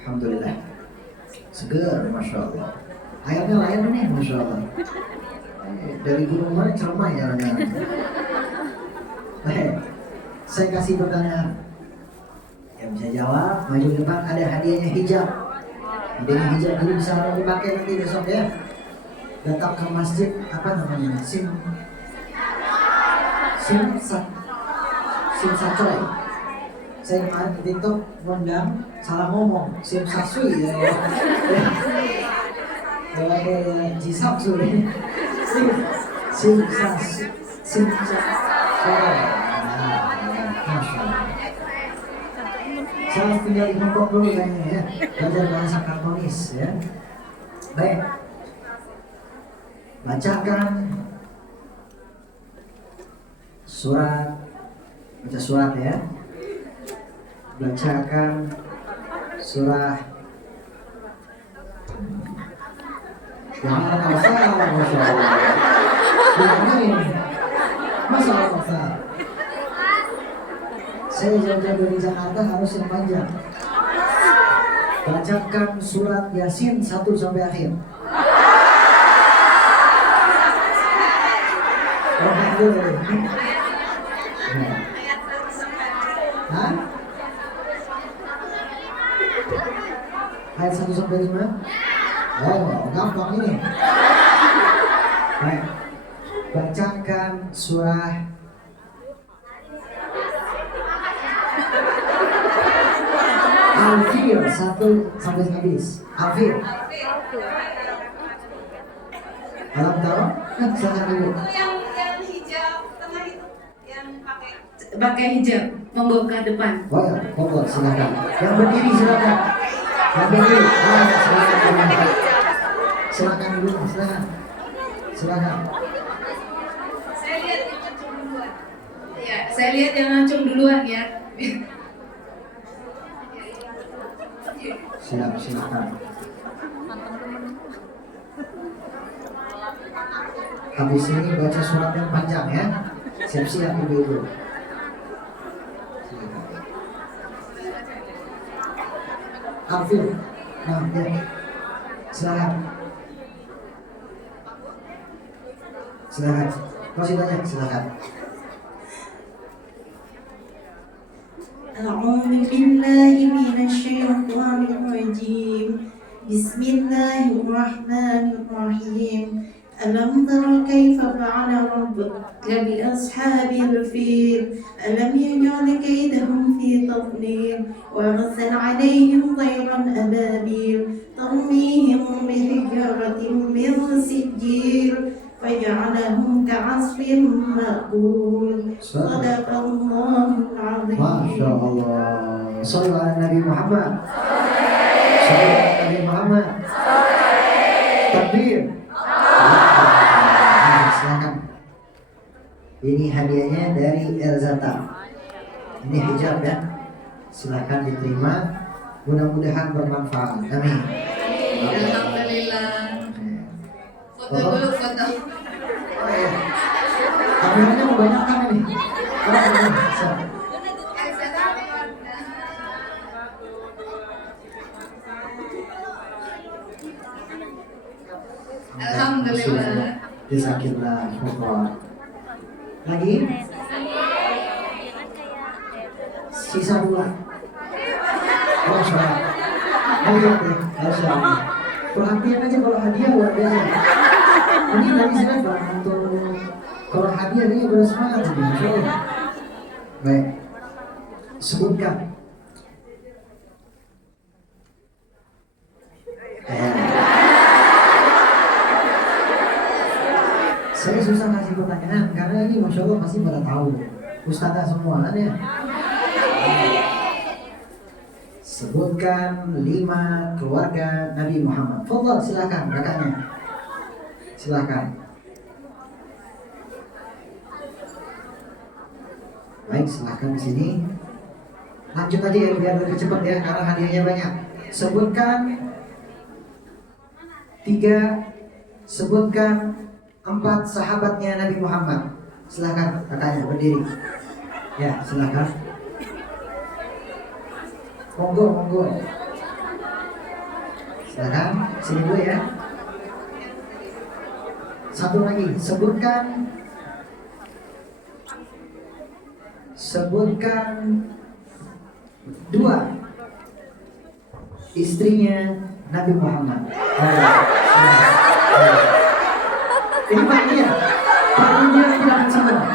Alhamdulillah. Segar, masya Allah. Airnya layan nih, masya Allah. Dari gunung mana cermai ya. Baik, saya kasih pertanyaan. Yang bisa jawab, maju depan, ada hadiahnya hijab. Hadiahnya hijab ini bisa dipakai nanti besok ya. Datang ke masjid, apa namanya? Sim Sacoy. Saya kemarin di TikTok ngundang, salah ngomong, Sim Sasui ya. Jisab sudah. Sim Sacoy. Saya tinggal di Hongkong dulu kayaknya ya, belajar bahasa Kantonis ya. Baik, bacakan surat, baca surat ya. Bacakan surah yang masalah, masya Allah. Masalah. Saya jauh-jauh dari Jakarta harus yang panjang. Bacakan surat Yasin 1 sampai akhir. Hah? Ayat 1 sampai 5? Oh, gampang ini. Baik. Bacakan surah Al-Fil 1 sampai habis. Al-Fil. Alam tahu? Silakan dulu. Yang hijab tengah itu, yang pakai hijab membuka depan. Oh ya, monggo silakan. Yang berdiri silakan. Yang berdiri. Silakan dulu, silakan. Saya lihat yang lancung duluan. Ya, saya lihat yang lancung duluan ya. Silakan. Habis ini baca surat yang panjang ya. Siap-siap ibu-ibu. Alfil. Nah, ya. Silakan. Masih banyak, silakan. أعوذ بالله من الشيطان الرجيم بسم الله الرحمن الرحيم ألم تر كيف فعل ربك بأصحاب الفيل ألم يجعل كيدهم في تضليل وأرسل عليهم طيرا أبابيل ترميهم بحجارة من سجيل فجعلهم كعصف مأكول صدق الله العظيم. Masya Allah. Sallu ala Nabi Muhammad. Sallu ala Nabi Muhammad. Takbir. Silakan. Ini hadiahnya dari Erzata. Ini hijab ya. Silakan diterima. Mudah-mudahan bermanfaat. Amin. Alhamdulillah. Foto dulu, foto. Kameranya kebanyakan ini. Alhamdulillah. Jazakallah khairan. Lagi? Sisa 2. Masya Allah. Masya Allah. Perhatian aja kalau hadiah luar biasa. Ini dari sini untuk kalau hadiah ini bersemangat jadi. Masya Allah. Baik. Sebutkan. Saya susah kasih pertanyaan karena ini masya Allah pasti pada tahu. Ustazah semua kan ya. Sebutkan 5 keluarga Nabi Muhammad. Fadhal, silakan kakaknya. Silakan. Baik, silakan di sini. Lanjut aja ya biar lebih cepat ya karena hadiahnya banyak. Sebutkan 4 sahabatnya Nabi Muhammad. Silakan kakaknya berdiri. Ya, silakan. Monggo. Silakan, sini dulu ya. Satu lagi, sebutkan 2 istrinya Nabi Muhammad. Ini paginya tidak semua.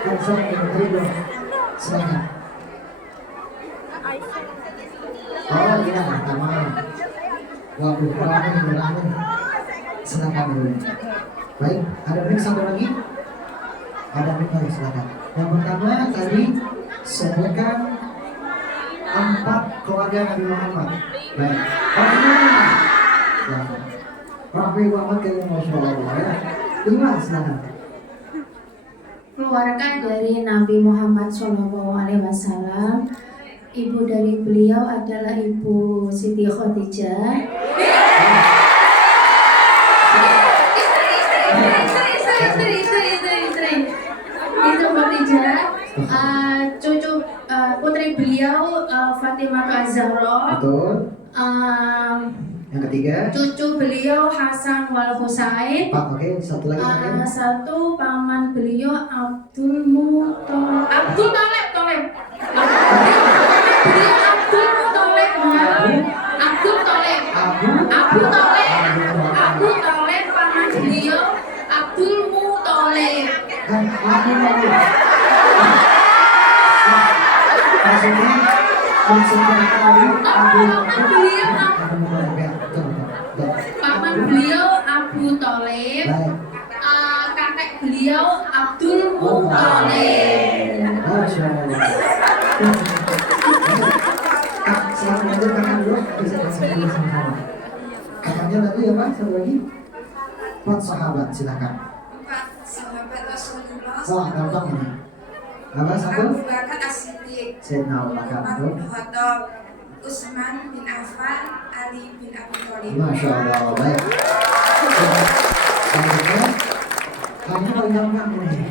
Yang saya ingin silakan. Oh iya, pertama. Waduh, ramai. Silakan dulu. Baik, ada mic satu lagi? Ada mic lagi, silakan. Yang pertama tadi sebutkan 4 keluarga Nabi Muhammad. Baik. Oh iya. Silakan. Rapi banget kayaknya masya Allah ya. 5 silakan. Keluarga dari Nabi Muhammad SAW, ibu dari beliau adalah Ibu Siti Khadijah. Istri. Itu Khadijah. Cucu putri beliau Fatimah Az-Zahra. Betul. Yang ketiga. Cucu beliau Hasan wal Husain. Oke, satu lagi. Satu paman beliau Abdul Thalib. Paman beliau Abdul Muthalib. Paman beliau Abu Thalib. Kakek beliau Abdul Muthalib. Masya Allah. Selamat lanjut kakak dulu. Bisa dulu sama-sama. Kakaknya tadi apa? Satu lagi. 4 sahabat, silakan. 4 sahabat Rasulullah. Wah, gampang ini. Apa satu? Abu Bakar As-Siddiq, Sayyidina Abu Bakar. Umar bin Khattab, Utsman bin Affan, Ali bin Abi Thalib. Masya Allah, baik. Selanjutnya, kamu paling gampang ini.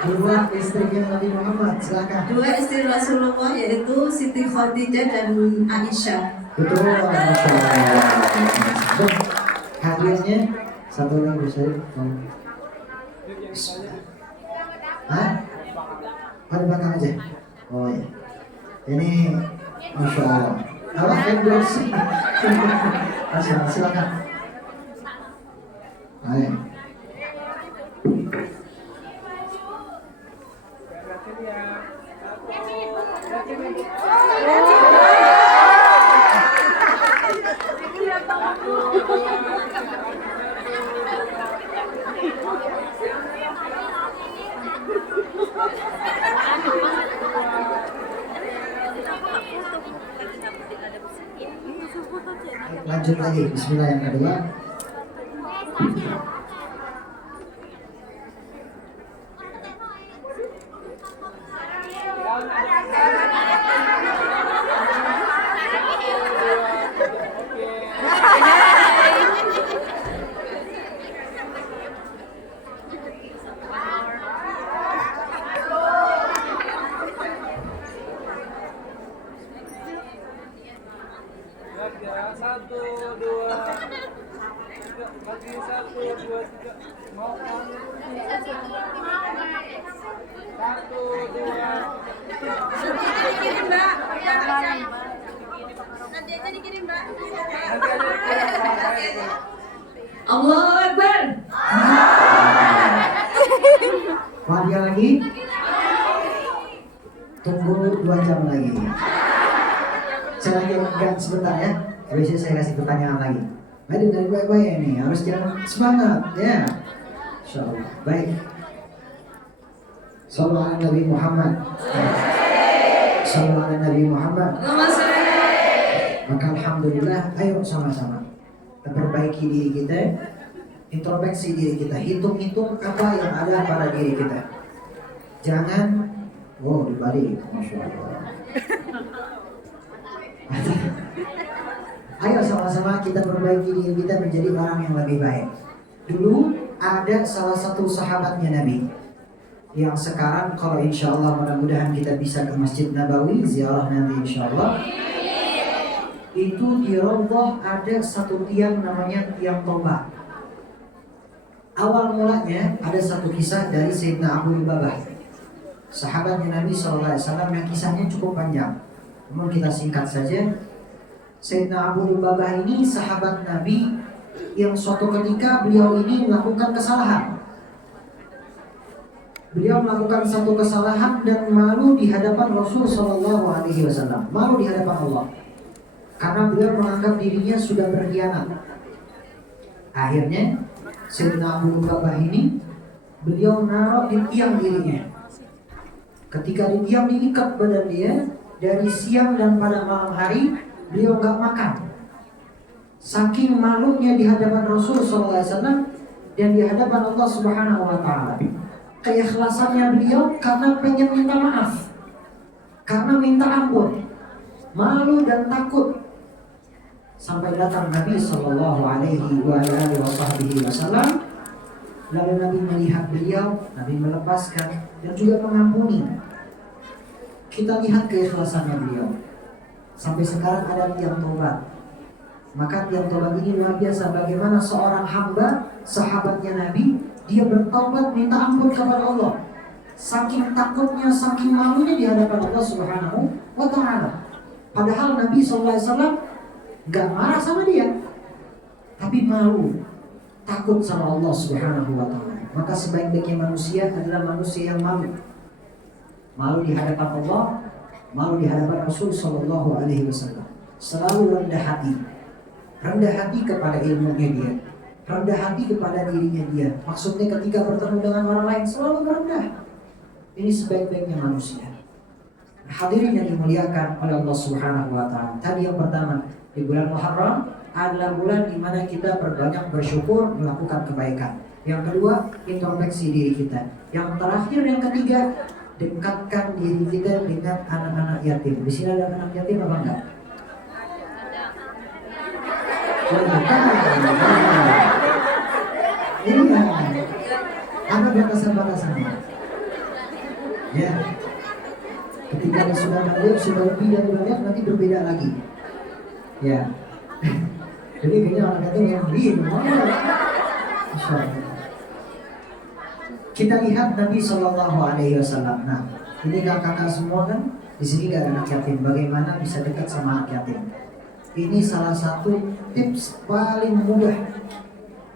2 istrinya Nabi Muhammad, silakan. 2 istri Rasulullah yaitu Siti Khadijah dan Aisyah. Betul, Masya Allah. Hadiahnya satu lagi bisa. Hah? Ada belakang aja. Oh iya. Ini Masya Allah. Apa endorse? Masya Allah, silakan. Ayo. Lanjut lagi, bismillah yang kedua. Allahu Akbar. Hadiah lagi. Tunggu 2 jam lagi. Saya lagi enggak sebentar ya. Habis itu saya kasih pertanyaan lagi. Aduh dari baik-baik ini harus jangan semangat ya. Insyaallah. Baik. Sallallahu ala Nabi Muhammad. Sallallahu ala Nabi Muhammad. Maka alhamdulillah, ayo sama-sama kita perbaiki diri kita, introspeksi diri kita, hitung-hitung apa yang ada pada diri kita. Jangan, dibalik, masya Allah. Ayo sama-sama kita perbaiki diri kita menjadi orang yang lebih baik. Dulu ada salah satu sahabatnya Nabi yang sekarang kalau insya Allah mudah-mudahan kita bisa ke Masjid Nabawi ziarah nanti insya Allah. Itu di Raudhah ada satu tiang namanya tiang toba. Awal mulanya ada satu kisah dari Sayyidina Abu Lubabah, sahabatnya Nabi SAW yang kisahnya cukup panjang. Namun kita singkat saja. Sayyidina Abu Lubabah ini sahabat Nabi yang suatu ketika beliau ini melakukan kesalahan. Beliau melakukan satu kesalahan dan malu di hadapan Rasul Shallallahu Alaihi Wasallam, malu di hadapan Allah, karena beliau menganggap dirinya sudah berkhianat. Akhirnya Sayyidina Abu Lubabah ini beliau naruh di tiang dirinya. Ketika di tiang diikat badan dia dari siang dan pada malam hari beliau nggak makan. Saking malunya di hadapan Rasul SAW dan di hadapan Allah Subhanahu Wa Taala. Keikhlasannya beliau karena pengen minta maaf, karena minta ampun, malu dan takut. Sampai datang Nabi Sallallahu Alaihi Wasallam. Lalu Nabi melihat beliau, Nabi melepaskan dan juga mengampuni. Kita lihat keikhlasannya beliau. Sampai sekarang ada tiang tobat. Maka tiang tobat ini luar biasa. Bagaimana seorang hamba, sahabatnya Nabi, dia bertobat minta ampun kepada Allah. Saking takutnya, saking malunya di hadapan Allah Subhanahu Wa Taala. Padahal Nabi SAW gak marah sama dia, tapi malu, takut sama Allah Subhanahu Wa Taala. Maka sebaik-baiknya manusia adalah manusia yang malu. Malu di hadapan Allah, malu di hadapan Rasul Sallallahu Alaihi Wasallam. Selalu rendah hati kepada ilmunya dia, rendah hati kepada dirinya dia. Maksudnya ketika bertemu dengan orang lain selalu merendah. Ini sebaik-baiknya manusia. Hadirin yang dimuliakan oleh Allah Subhanahu Wa Taala. Tadi yang pertama, di bulan Muharram adalah bulan di mana kita berbanyak bersyukur, melakukan kebaikan. Yang kedua, introspeksi diri kita. Yang terakhir, yang ketiga, dekatkan diri kita dengan anak-anak yatim. Di sini ada anak yatim apa enggak? Ini kan ada batasan-batasannya. Ya. Ketika sudah banyak, sudah lebih dari banyak, nanti berbeda lagi. Ya. Jadi kayaknya anak yatim yang beli, kita lihat Nabi Shallallahu Alaihi Wasallam. Nah, ini kakak-kakak semua kan, di sini gak ada anak yatim. Bagaimana bisa dekat sama anak yatim? Ini salah satu tips paling mudah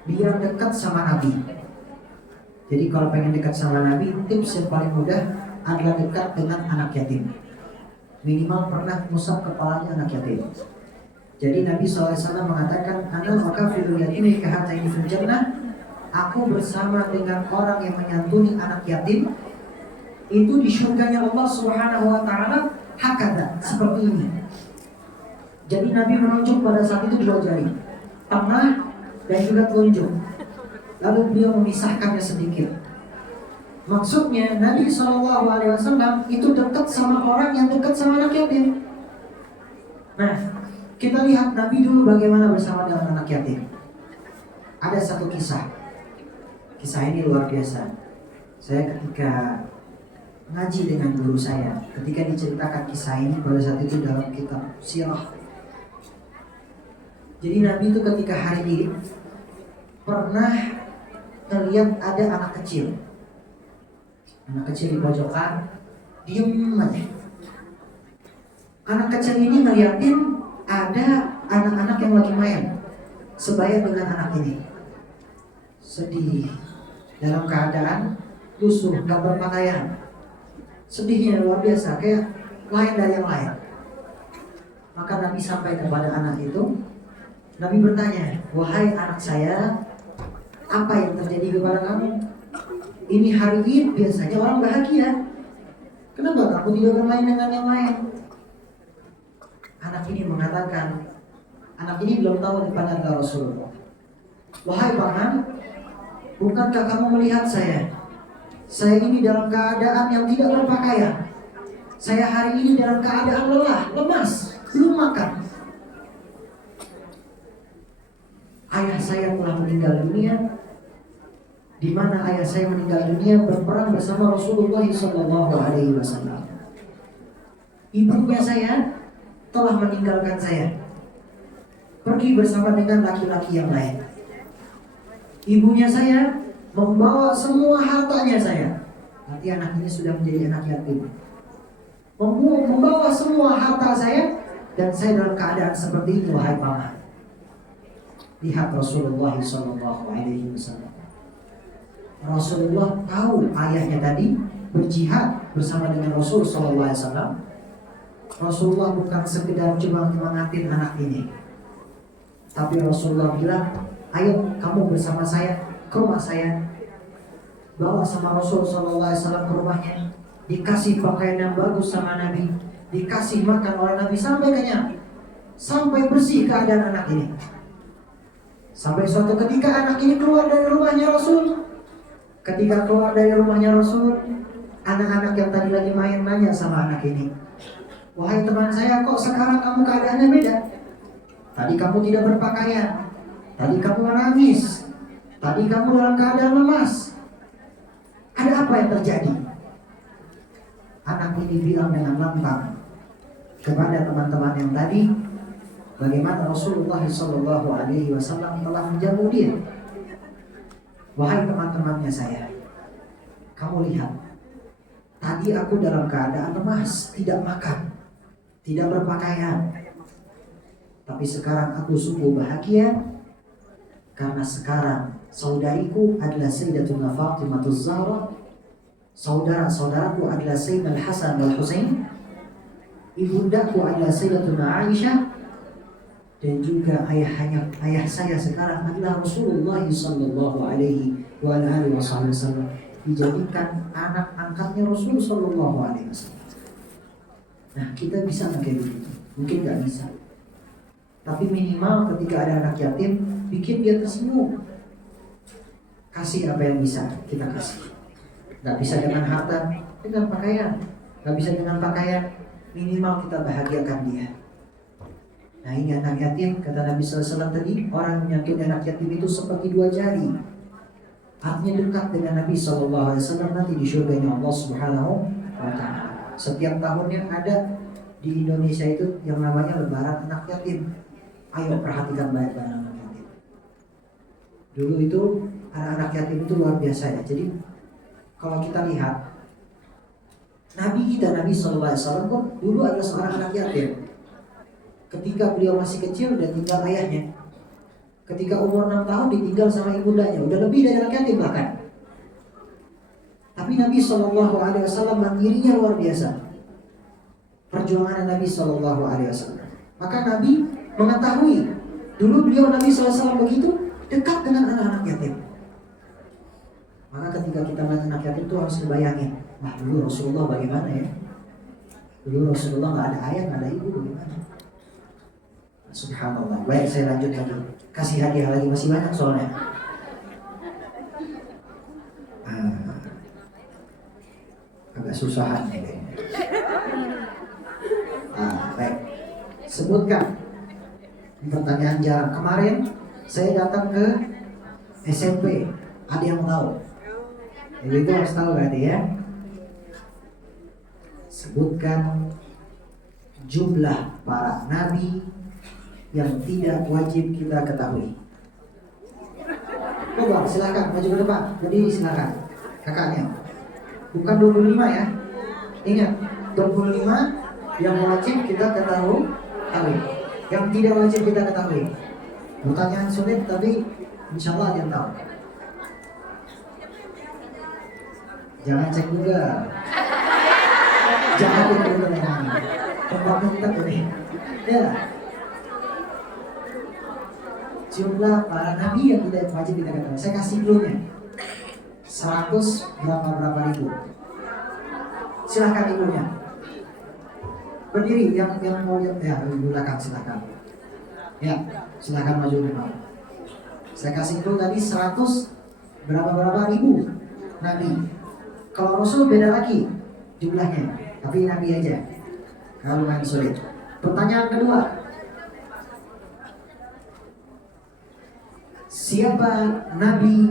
biar dekat sama Nabi. Jadi kalau pengen dekat sama Nabi, tips yang paling mudah adalah dekat dengan anak yatim. Minimal pernah ngusap kepalanya anak yatim. Jadi Nabi SAW mengatakan, "Ana makafilu yatimi kahataini fil jannah." Aku bersama dengan orang yang menyantuni anak yatim itu di surganya Allah Subhanahu Wa Taala hakada, seperti ini. Jadi Nabi menunjuk pada saat itu dua jari, tengah dan juga telunjuk. Lalu beliau memisahkannya sedikit. Maksudnya Nabi SAW itu dekat sama orang yang dekat sama anak yatim. Nah, kita lihat Nabi dulu bagaimana bersama dengan anak yatim. Ada satu kisah. Kisah ini luar biasa. Saya ketika ngaji dengan guru saya, ketika diceritakan kisah ini pada saat itu dalam kitab sirah. Jadi Nabi itu ketika hari ini pernah melihat ada anak kecil. Anak kecil di pojokan, diem aja. Anak kecil ini ngeliatin ada anak-anak yang lagi main sebaya dengan anak ini. Sedih, dalam keadaan lusuh, gak berpakaian. Sedihnya luar biasa, kayak lain dari yang lain. Maka Nabi sampai kepada anak itu. Nabi bertanya, "Wahai anak saya, Apa yang terjadi kepada kamu? Ini hari Id, biasanya orang bahagia. Kenapa kamu tidak bermain dengan yang lain? Anak ini mengatakan, anak ini belum tahu depannya adalah Rasulullah. Wahai paman, bukankah kamu melihat saya? Saya ini dalam keadaan yang tidak berpakaian. Saya hari ini dalam keadaan lelah, lemas, belum makan. Ayah saya telah meninggal dunia. Di mana ayah saya meninggal dunia berperang bersama Rasulullah SAW. Ibunya saya telah meninggalkan saya, pergi bersama dengan laki-laki yang lain. Ibunya saya membawa semua hartanya saya. Nanti anak ini sudah menjadi anak yatim. Membawa semua harta saya, dan saya dalam keadaan seperti itu, wahai paman. Lihat Rasulullah SAW. Rasulullah tahu ayahnya tadi berjihad bersama dengan Rasul SAW. Rasulullah bukan sekedar cuma menyemangatin anak ini, tapi Rasulullah bilang, ayo kamu bersama saya ke rumah saya. Bawa sama Rasul SAW ke rumahnya, dikasih pakaian yang bagus sama Nabi, dikasih makan oleh Nabi sampai kenyang, sampai bersih keadaan anak ini. Sampai suatu ketika anak ini keluar dari rumahnya Rasul. Ketika keluar dari rumahnya Rasul, anak-anak yang tadi lagi main nanya sama anak ini, wahai teman saya, kok sekarang kamu keadaannya beda? Tadi kamu tidak berpakaian, tadi kamu menangis, tadi kamu dalam keadaan lemas. Ada apa yang terjadi? Anak ini bilang dengan lantang kepada teman-teman yang tadi, bagaimana Rasulullah SAW telah menjamu dia. Wahai teman-temannya saya, kamu lihat, tadi aku dalam keadaan lemas, tidak makan, tidak berpakaian. Tapi sekarang aku sungguh bahagia, karena sekarang saudariku adalah Sayyidatuna Fatimah Az-Zahra, saudara-saudaraku adalah Sayyidina Al-Hasan wal Husain, ibundaku adalah Sayyidatuna Aisyah, dan juga ayah saya sekarang adalah Rasulullah SAW, dijadikan anak angkatnya Rasul SAW. Nah, kita bisa nggak kayak begitu? Mungkin nggak bisa. Tapi minimal ketika ada anak yatim, bikin dia tersenyum. Kasih apa yang bisa kita kasih. Nggak bisa dengan harta, dengan pakaian. Nggak bisa dengan pakaian, minimal kita bahagiakan dia. Nah, ini anak yatim, kata Nabi SAW tadi, orang menyantuni anak yatim itu seperti dua jari. Artinya dekat dengan Nabi SAW nanti di surganya Allah Subhanahu wa Ta'ala. Setiap tahunnya ada di Indonesia itu yang namanya Lebaran anak yatim. Ayo perhatikan baik-baik anak yatim. Dulu itu anak-anak yatim itu luar biasa ya. Jadi kalau kita lihat Nabi kita, Nabi SAW kok dulu adalah seorang anak yatim. Ketika beliau masih kecil dan tinggal ayahnya. Ketika umur 6 tahun ditinggal sama ibundanya. Udah lebih dari anak yatim bahkan. Tapi Nabi SAW mandirinya luar biasa. Perjuangan Nabi SAW. Maka Nabi mengetahui dulu beliau Nabi SAW begitu dekat dengan anak-anak yatim. Maka ketika kita melihat anak yatim itu harus dibayangin, wah dulu Rasulullah bagaimana ya? Dulu Rasulullah nggak ada ayah, nggak ada ibu, bagaimana? Subhanallah. Baik, saya lanjut lagi. Kasih hadiah lagi, masih banyak soalnya. Agak susahan ini. Baik. Sebutkan. Pertanyaan jarang. Kemarin saya datang ke SMP. Ada yang tahu? Ibu harus tahu berarti ya. Sebutkan jumlah para nabi yang tidak wajib kita ketahui. Coba silakan maju ke depan. Jadi silakan kakaknya. Bukan 25 ya. Ingat, 25 yang wajib kita ketahui, yang tidak wajib kita ketahui. Pertanyaan sulit tapi insya Allah ada yang tahu. Jangan cek juga. Jangan cek juga yang tempat ini. Ya. jumlah para nabi yang tidak wajib kita ketahui. Saya kasih clue-nya. 100 berapa ribu. Silahkan ibunya. Berdiri yang mau lihat ya di belakang silahkan. Ya, silahkan maju ke depan. Saya kasih clue tadi 100 berapa ribu nabi. Kalau Rasul beda lagi jumlahnya, tapi nabi aja. Kalau lumayan sulit. Pertanyaan kedua. Siapa nabi?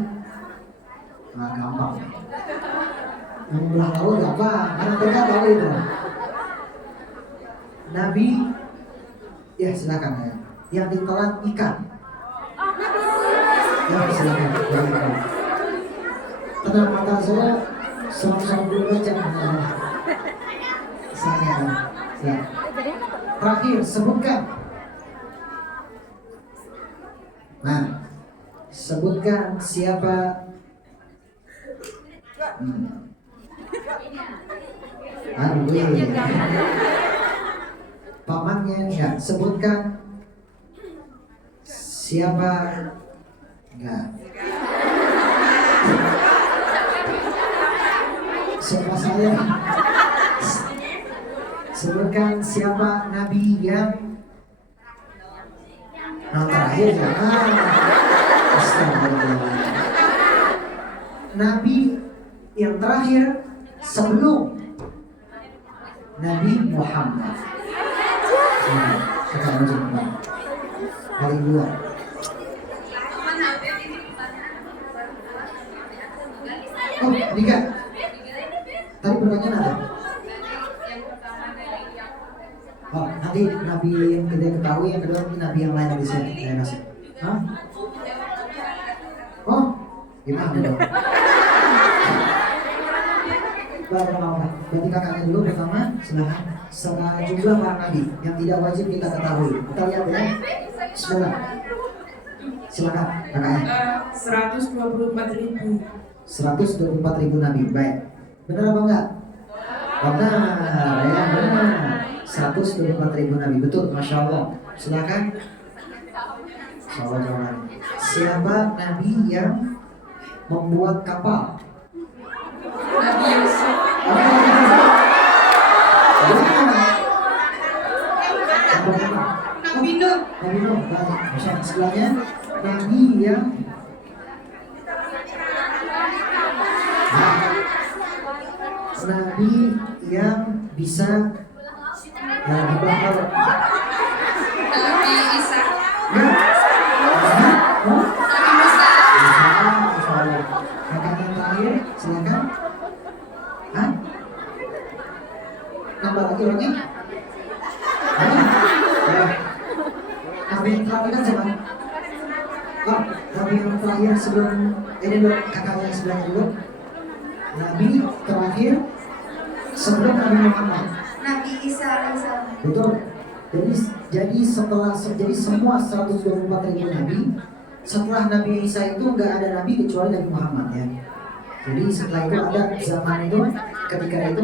Nah, gampang. Yang belah laut gampang, karena mereka tahu itu. Nabi, ya silakan ya. Yang ditelan ikan. Ya silakan. Tenang mata saya, sama-sama dulu baca. Silakan. Ya. Terakhir sebutkan. Nah, sebutkan siapa. Pamannya ya, sebutkan siapa enggak. Siapa saya? Sebutkan siapa nabi yang terakhir jangan. Astagfirullah. Nabi yang terakhir sebelum Nabi Muhammad. Sekarang jumpa kali dua. Oh, tiga. Tadi pertanyaan ada. Oh, nanti Nabi yang kita ketahui, yang kedua Nabi yang lain di sini saya kasih. Hah? Oh, gimana dong? Berarti kakaknya dulu pertama, silakan. Sama jumlah para nabi yang tidak wajib kita ketahui. Kita lihat ya. Bismillah. Silakan kakaknya. 124.000. 124.000 nabi. Baik. Benar apa enggak? Benar. Ya benar. 124.000 nabi. Betul. Masya Allah. Silakan. Siapa nabi yang membuat kapal? Nabi Yusuf. Nabi Nuh. Nabi Nuh, baik. Sebelahnya nabi yang bisa dibakar. Nabi Isa. Ya. Nabi Musa. Kakak yang terakhir, silakan. Hah? Nambah lagi orangnya? Nabi yang terakhir kan siapa? Oh, Nabi yang terakhir sebelum ini dulu, kakak yang sebelahnya dulu. Nabi terakhir sebelum Nabi Muhammad. Nabi Isa alaihissalam. Betul. Jadi semua 124.000 nabi, setelah Nabi Isa itu nggak ada nabi kecuali Nabi Muhammad ya. Jadi setelah itu ada zaman itu, ketika itu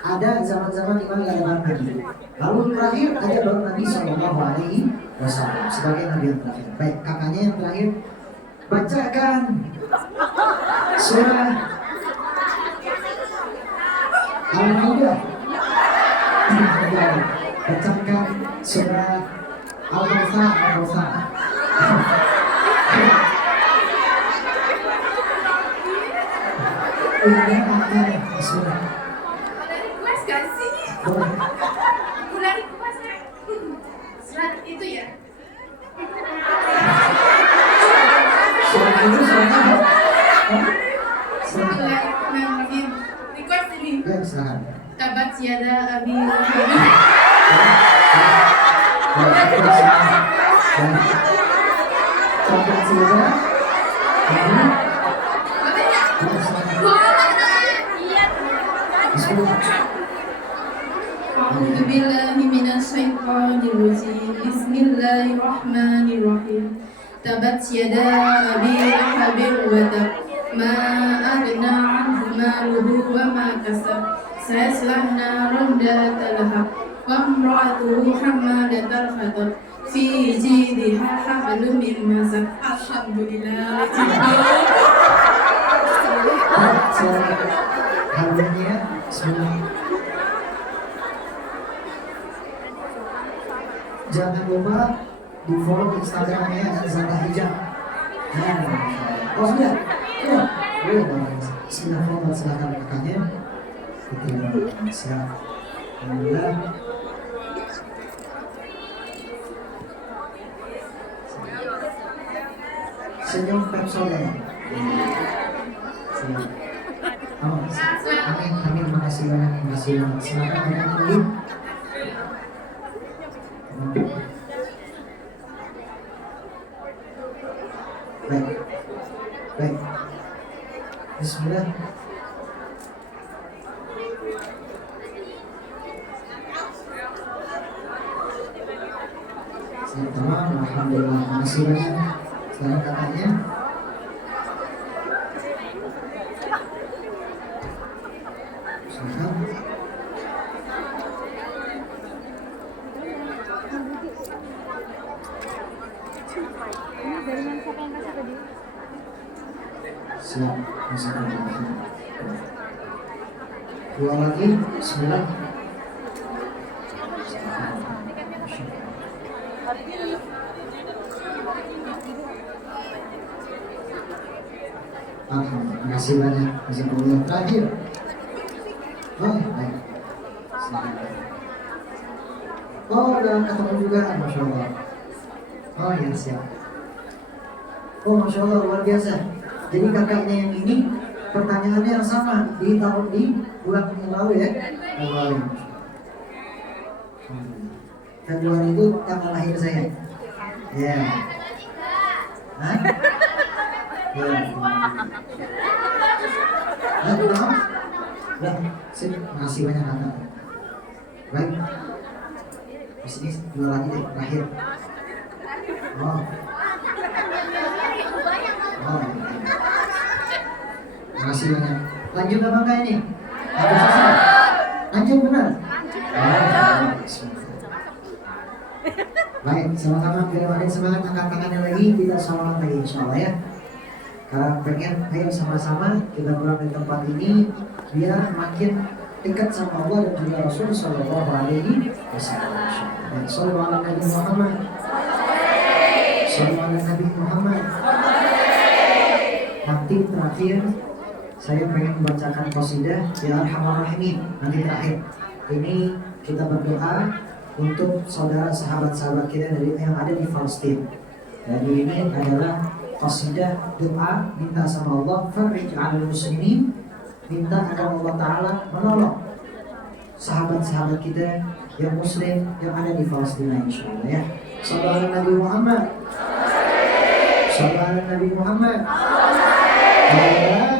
ada zaman-zaman di mana nggak ada nabi. Lalu terakhir ada baru Nabi SAW sebagai nabi yang terakhir. Baik, kakaknya yang terakhir bacakan surah Al-Maidah. Bacakan surah Al-Kautsar. Ini apa? Bismillah. Mas gak sih? Boleh. Bulan mas surat itu ya? Surah itu surahnya apa? Bismillahirrahmanirrahim. Request ini. Ya, silakan. Tabat yada abi lahab. Sampai sudah. A'udzu billahi minasy syaithanir rajim. Bismillahirrahmanirrahim. Tabat yada abi lahab wa tab. Ma aghna 'anhu maluhu wa ma kasab. Sayasla naran dzata lahab. Wa imra'atuhu hammalatal hatab. في جيدها حبل من مسد. Alhamdulillah. Harganya semua. Jangan lupa di follow Instagramnya Zata Hijab. Oh sudah, sudah. Silakan kakaknya. Siap. Alhamdulillah. Senyum Pepsodent. Oh, amin, makasih banyak, Silakan banyak dulu. Baik. Bismillah. Alhamdulillah, makasih banyak. Selamat kakaknya. Siap, dua lagi, bismillah. Terima kasih banyak, jazakumullah. Terakhir. Oh, baik. Oh, udah ketemu juga, Masya Allah. Oh ya, siap. Oh, Masya Allah, luar biasa. Jadi kakaknya yang ini pertanyaannya yang sama di bulan yang lalu ya. Februari. Februari itu tanggal lahir saya. Ya. Hah? Ya. Nah, sini masih banyak kakak. Baik. Di sini dua lagi deh, terakhir. Oh. Makasih banyak. Lanjut apa enggak ini? Lanjut benar? Baik, sama-sama kita makin semangat, angkat tangannya lagi, kita salam lagi insyaallah ya. Karena pengen, ayo sama-sama kita pulang dari tempat ini biar makin dekat sama Allah dan juga Rasul Sallallahu Alaihi Wasallam. Sallallahu ala Nabi Muhammad. Sallallahu ala Nabi Muhammad. Nanti terakhir saya pengen membacakan qasidah ya Arhamar Rahimin. Nanti terakhir ini kita berdoa untuk saudara sahabat-sahabat kita dari yang ada di Palestina. Jadi ini adalah qasidah doa minta sama Allah farij 'alal muslimin, minta agar Allah Ta'ala menolong sahabat-sahabat kita yang muslim yang ada di Palestina insyaallah ya. Sallallahu alaihi Nabi Muhammad. Sallallahu alaihi Nabi Muhammad.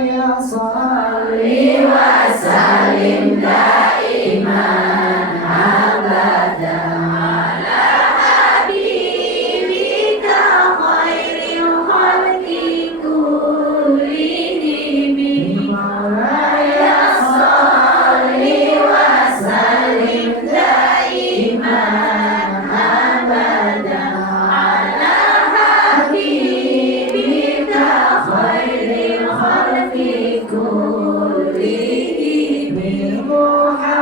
Ya salli wa sallim daiman abadan ala habibika khairil khalqi kullihim. Ya salli wa sallim daiman abadan ala habibika khairil khalqi kullihim.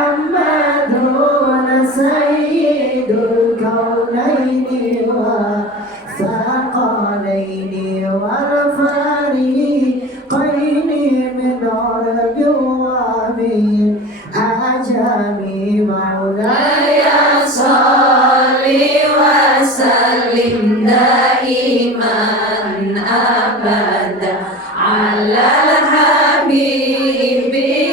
Muhammadun sayyidul kaunaini wa thaqalaini wal fariqaini min arabi wa min ajami. Maulaya salli wa sallim daiman abada ala habibika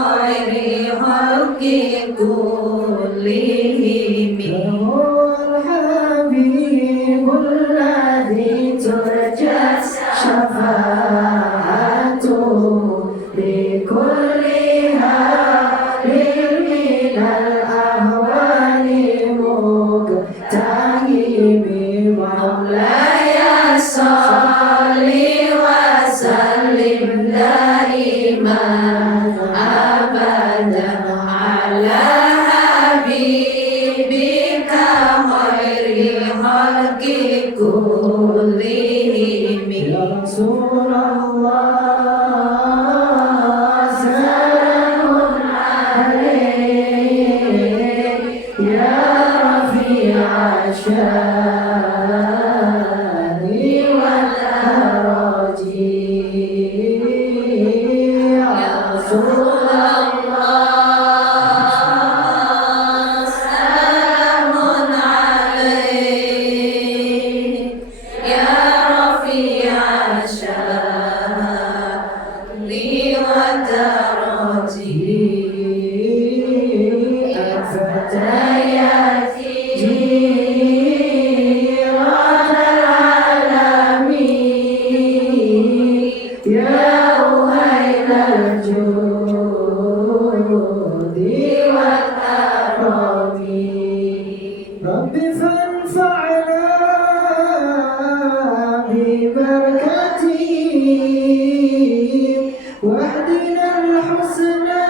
khairi khalqi kullihim. Huwal habibul ladzi turja syafa'atuhu li kulli halin minal ahwali muqtahimi. Maulaya salli wa sallim daiman abadan ala habibika khairil كلهم يا رسول الله سلام عليك يا رفيع الشان والأرج يا رسول رب فانفعنا ببركتهم واهدنا الحسنى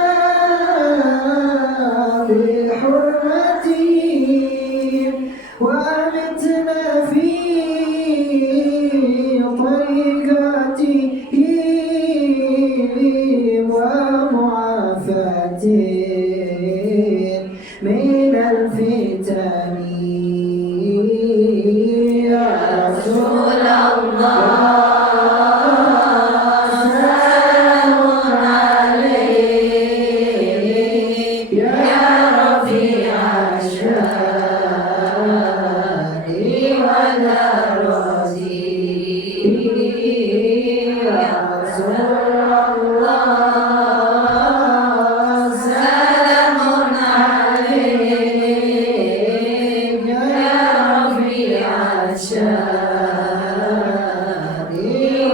بحرمتهم وأمتنا في طريقتهم ومعافاتهم من الفتن يا رسول الله سلام عليك يا رفيع الشان والأرز يا رسول الله سلام عليك يا رفيع الشان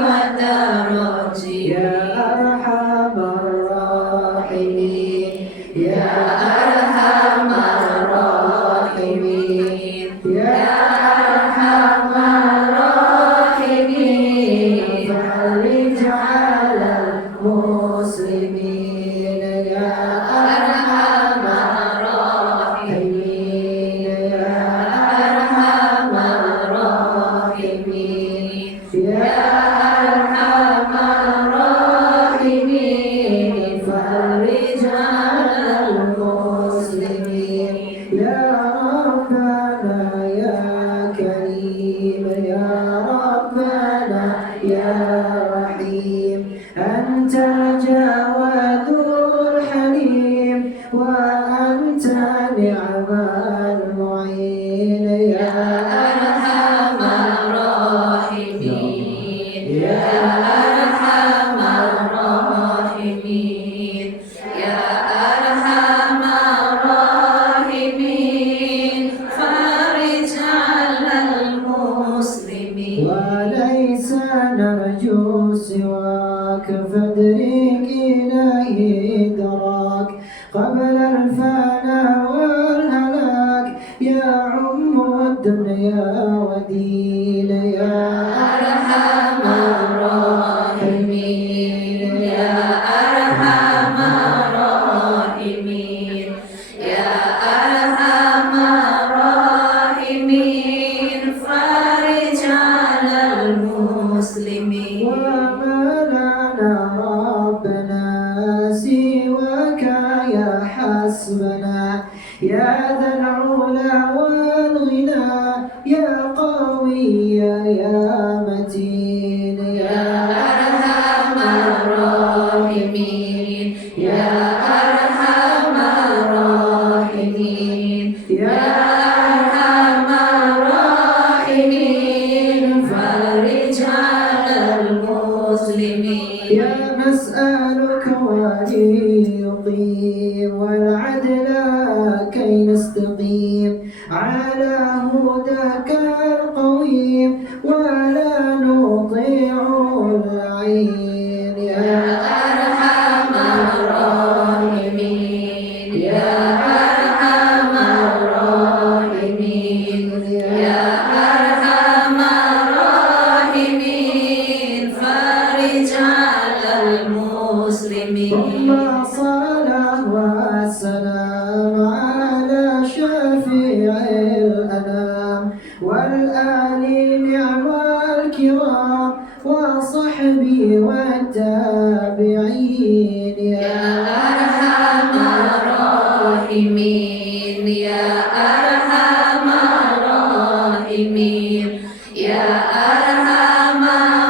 والدرج يا أرحم الراحمين يا أرحم الراحمين يا أرحم الراحمين فرج على المسلمين يا أرحم الراحمين يا أرحم الراحمين يا أرحم الراحمين فرج على المسلمين يا ربنا يا كريم يا ربنا يا رحيم أنت الجواد الحليم وأنت نعم المعين يا أرحم الراحمين يا أرحم الراحمين يا أرحم الراحمين فرج على المسلمين وليس نرجو سواك فادرك إليه دراك قبل الفناء والهلاك يا عم الدنيا ودين يا أرحم الراحمين يا أرحم الراحمين يا أرحم الراحمين فرج على المسلمين وما لنا ربنا سواك يا حسبنا يا ذا العلا والغنى يا قوي يا متين يا أرحم الراحمين يا أرحم الراحمين يا أرحم الراحمين فرج على المسلمين يا نسألك ولي يقيم والعدل كي نستقيم على هداك القويم ولا نطيع اللعين يا أرحم الراحمين يا أرحم الراحمين يا أرحم الراحمين فرج على المسلمين ثم صلاة والسلام على شفيع الأنام والآل آل نعم الكرام وصحبي والتابعين يا أرحم الراحمين يا أرحم الراحمين يا أرحم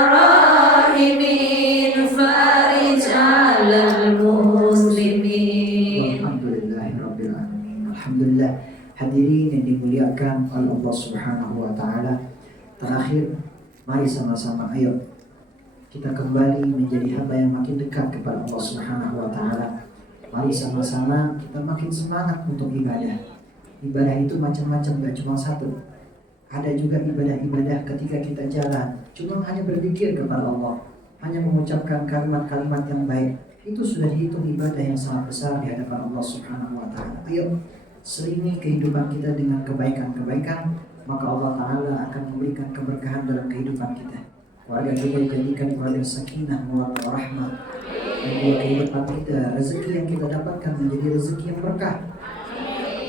الراحمين فارج على المسلمين. Alhamdulillahirrabbilalamin. Alhamdulillah. Hadirin yang dimuliakan oleh Allah Subhanahu wa Ta'ala, terakhir, mari sama-sama ayo kita kembali menjadi hamba yang makin dekat kepada Allah Subhanahu wa Ta'ala. Mari sama-sama kita makin semangat untuk ibadah. Ibadah itu macam-macam, gak cuma satu. Ada juga ibadah-ibadah ketika kita jalan, cuma hanya berzikir kepada Allah, hanya mengucapkan kalimat-kalimat yang baik. Itu sudah dihitung ibadah yang sangat besar di hadapan Allah Subhanahu wa Ta'ala. Ayo selingi kehidupan kita dengan kebaikan-kebaikan, maka Allah Ta'ala akan memberikan keberkahan dalam kehidupan kita. Keluarga kita dijadikan keluarga sakinah, mawaddah, rahmah. Dan juga kehidupan kita, rezeki yang kita dapatkan menjadi rezeki yang berkah.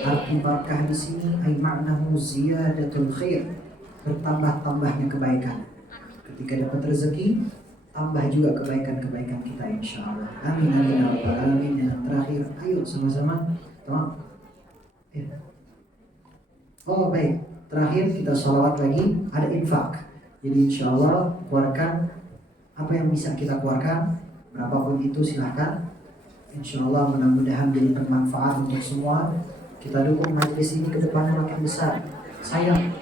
Arti berkah di sini ay ma'nahu ziyadatul khair, bertambah-tambahnya kebaikan. Ketika dapat rezeki, tambah juga kebaikan-kebaikan kita insyaallah. Amin amin ya rabbal alamin. Dan terakhir, ayo sama-sama teman. Ya. Oh baik, terakhir kita sholawat lagi, ada infak. Jadi insya Allah keluarkan apa yang bisa kita keluarkan, berapapun itu silahkan. Insya Allah mudah-mudahan jadi bermanfaat untuk semua. Kita dukung majelis ini ke depannya makin besar. Sayang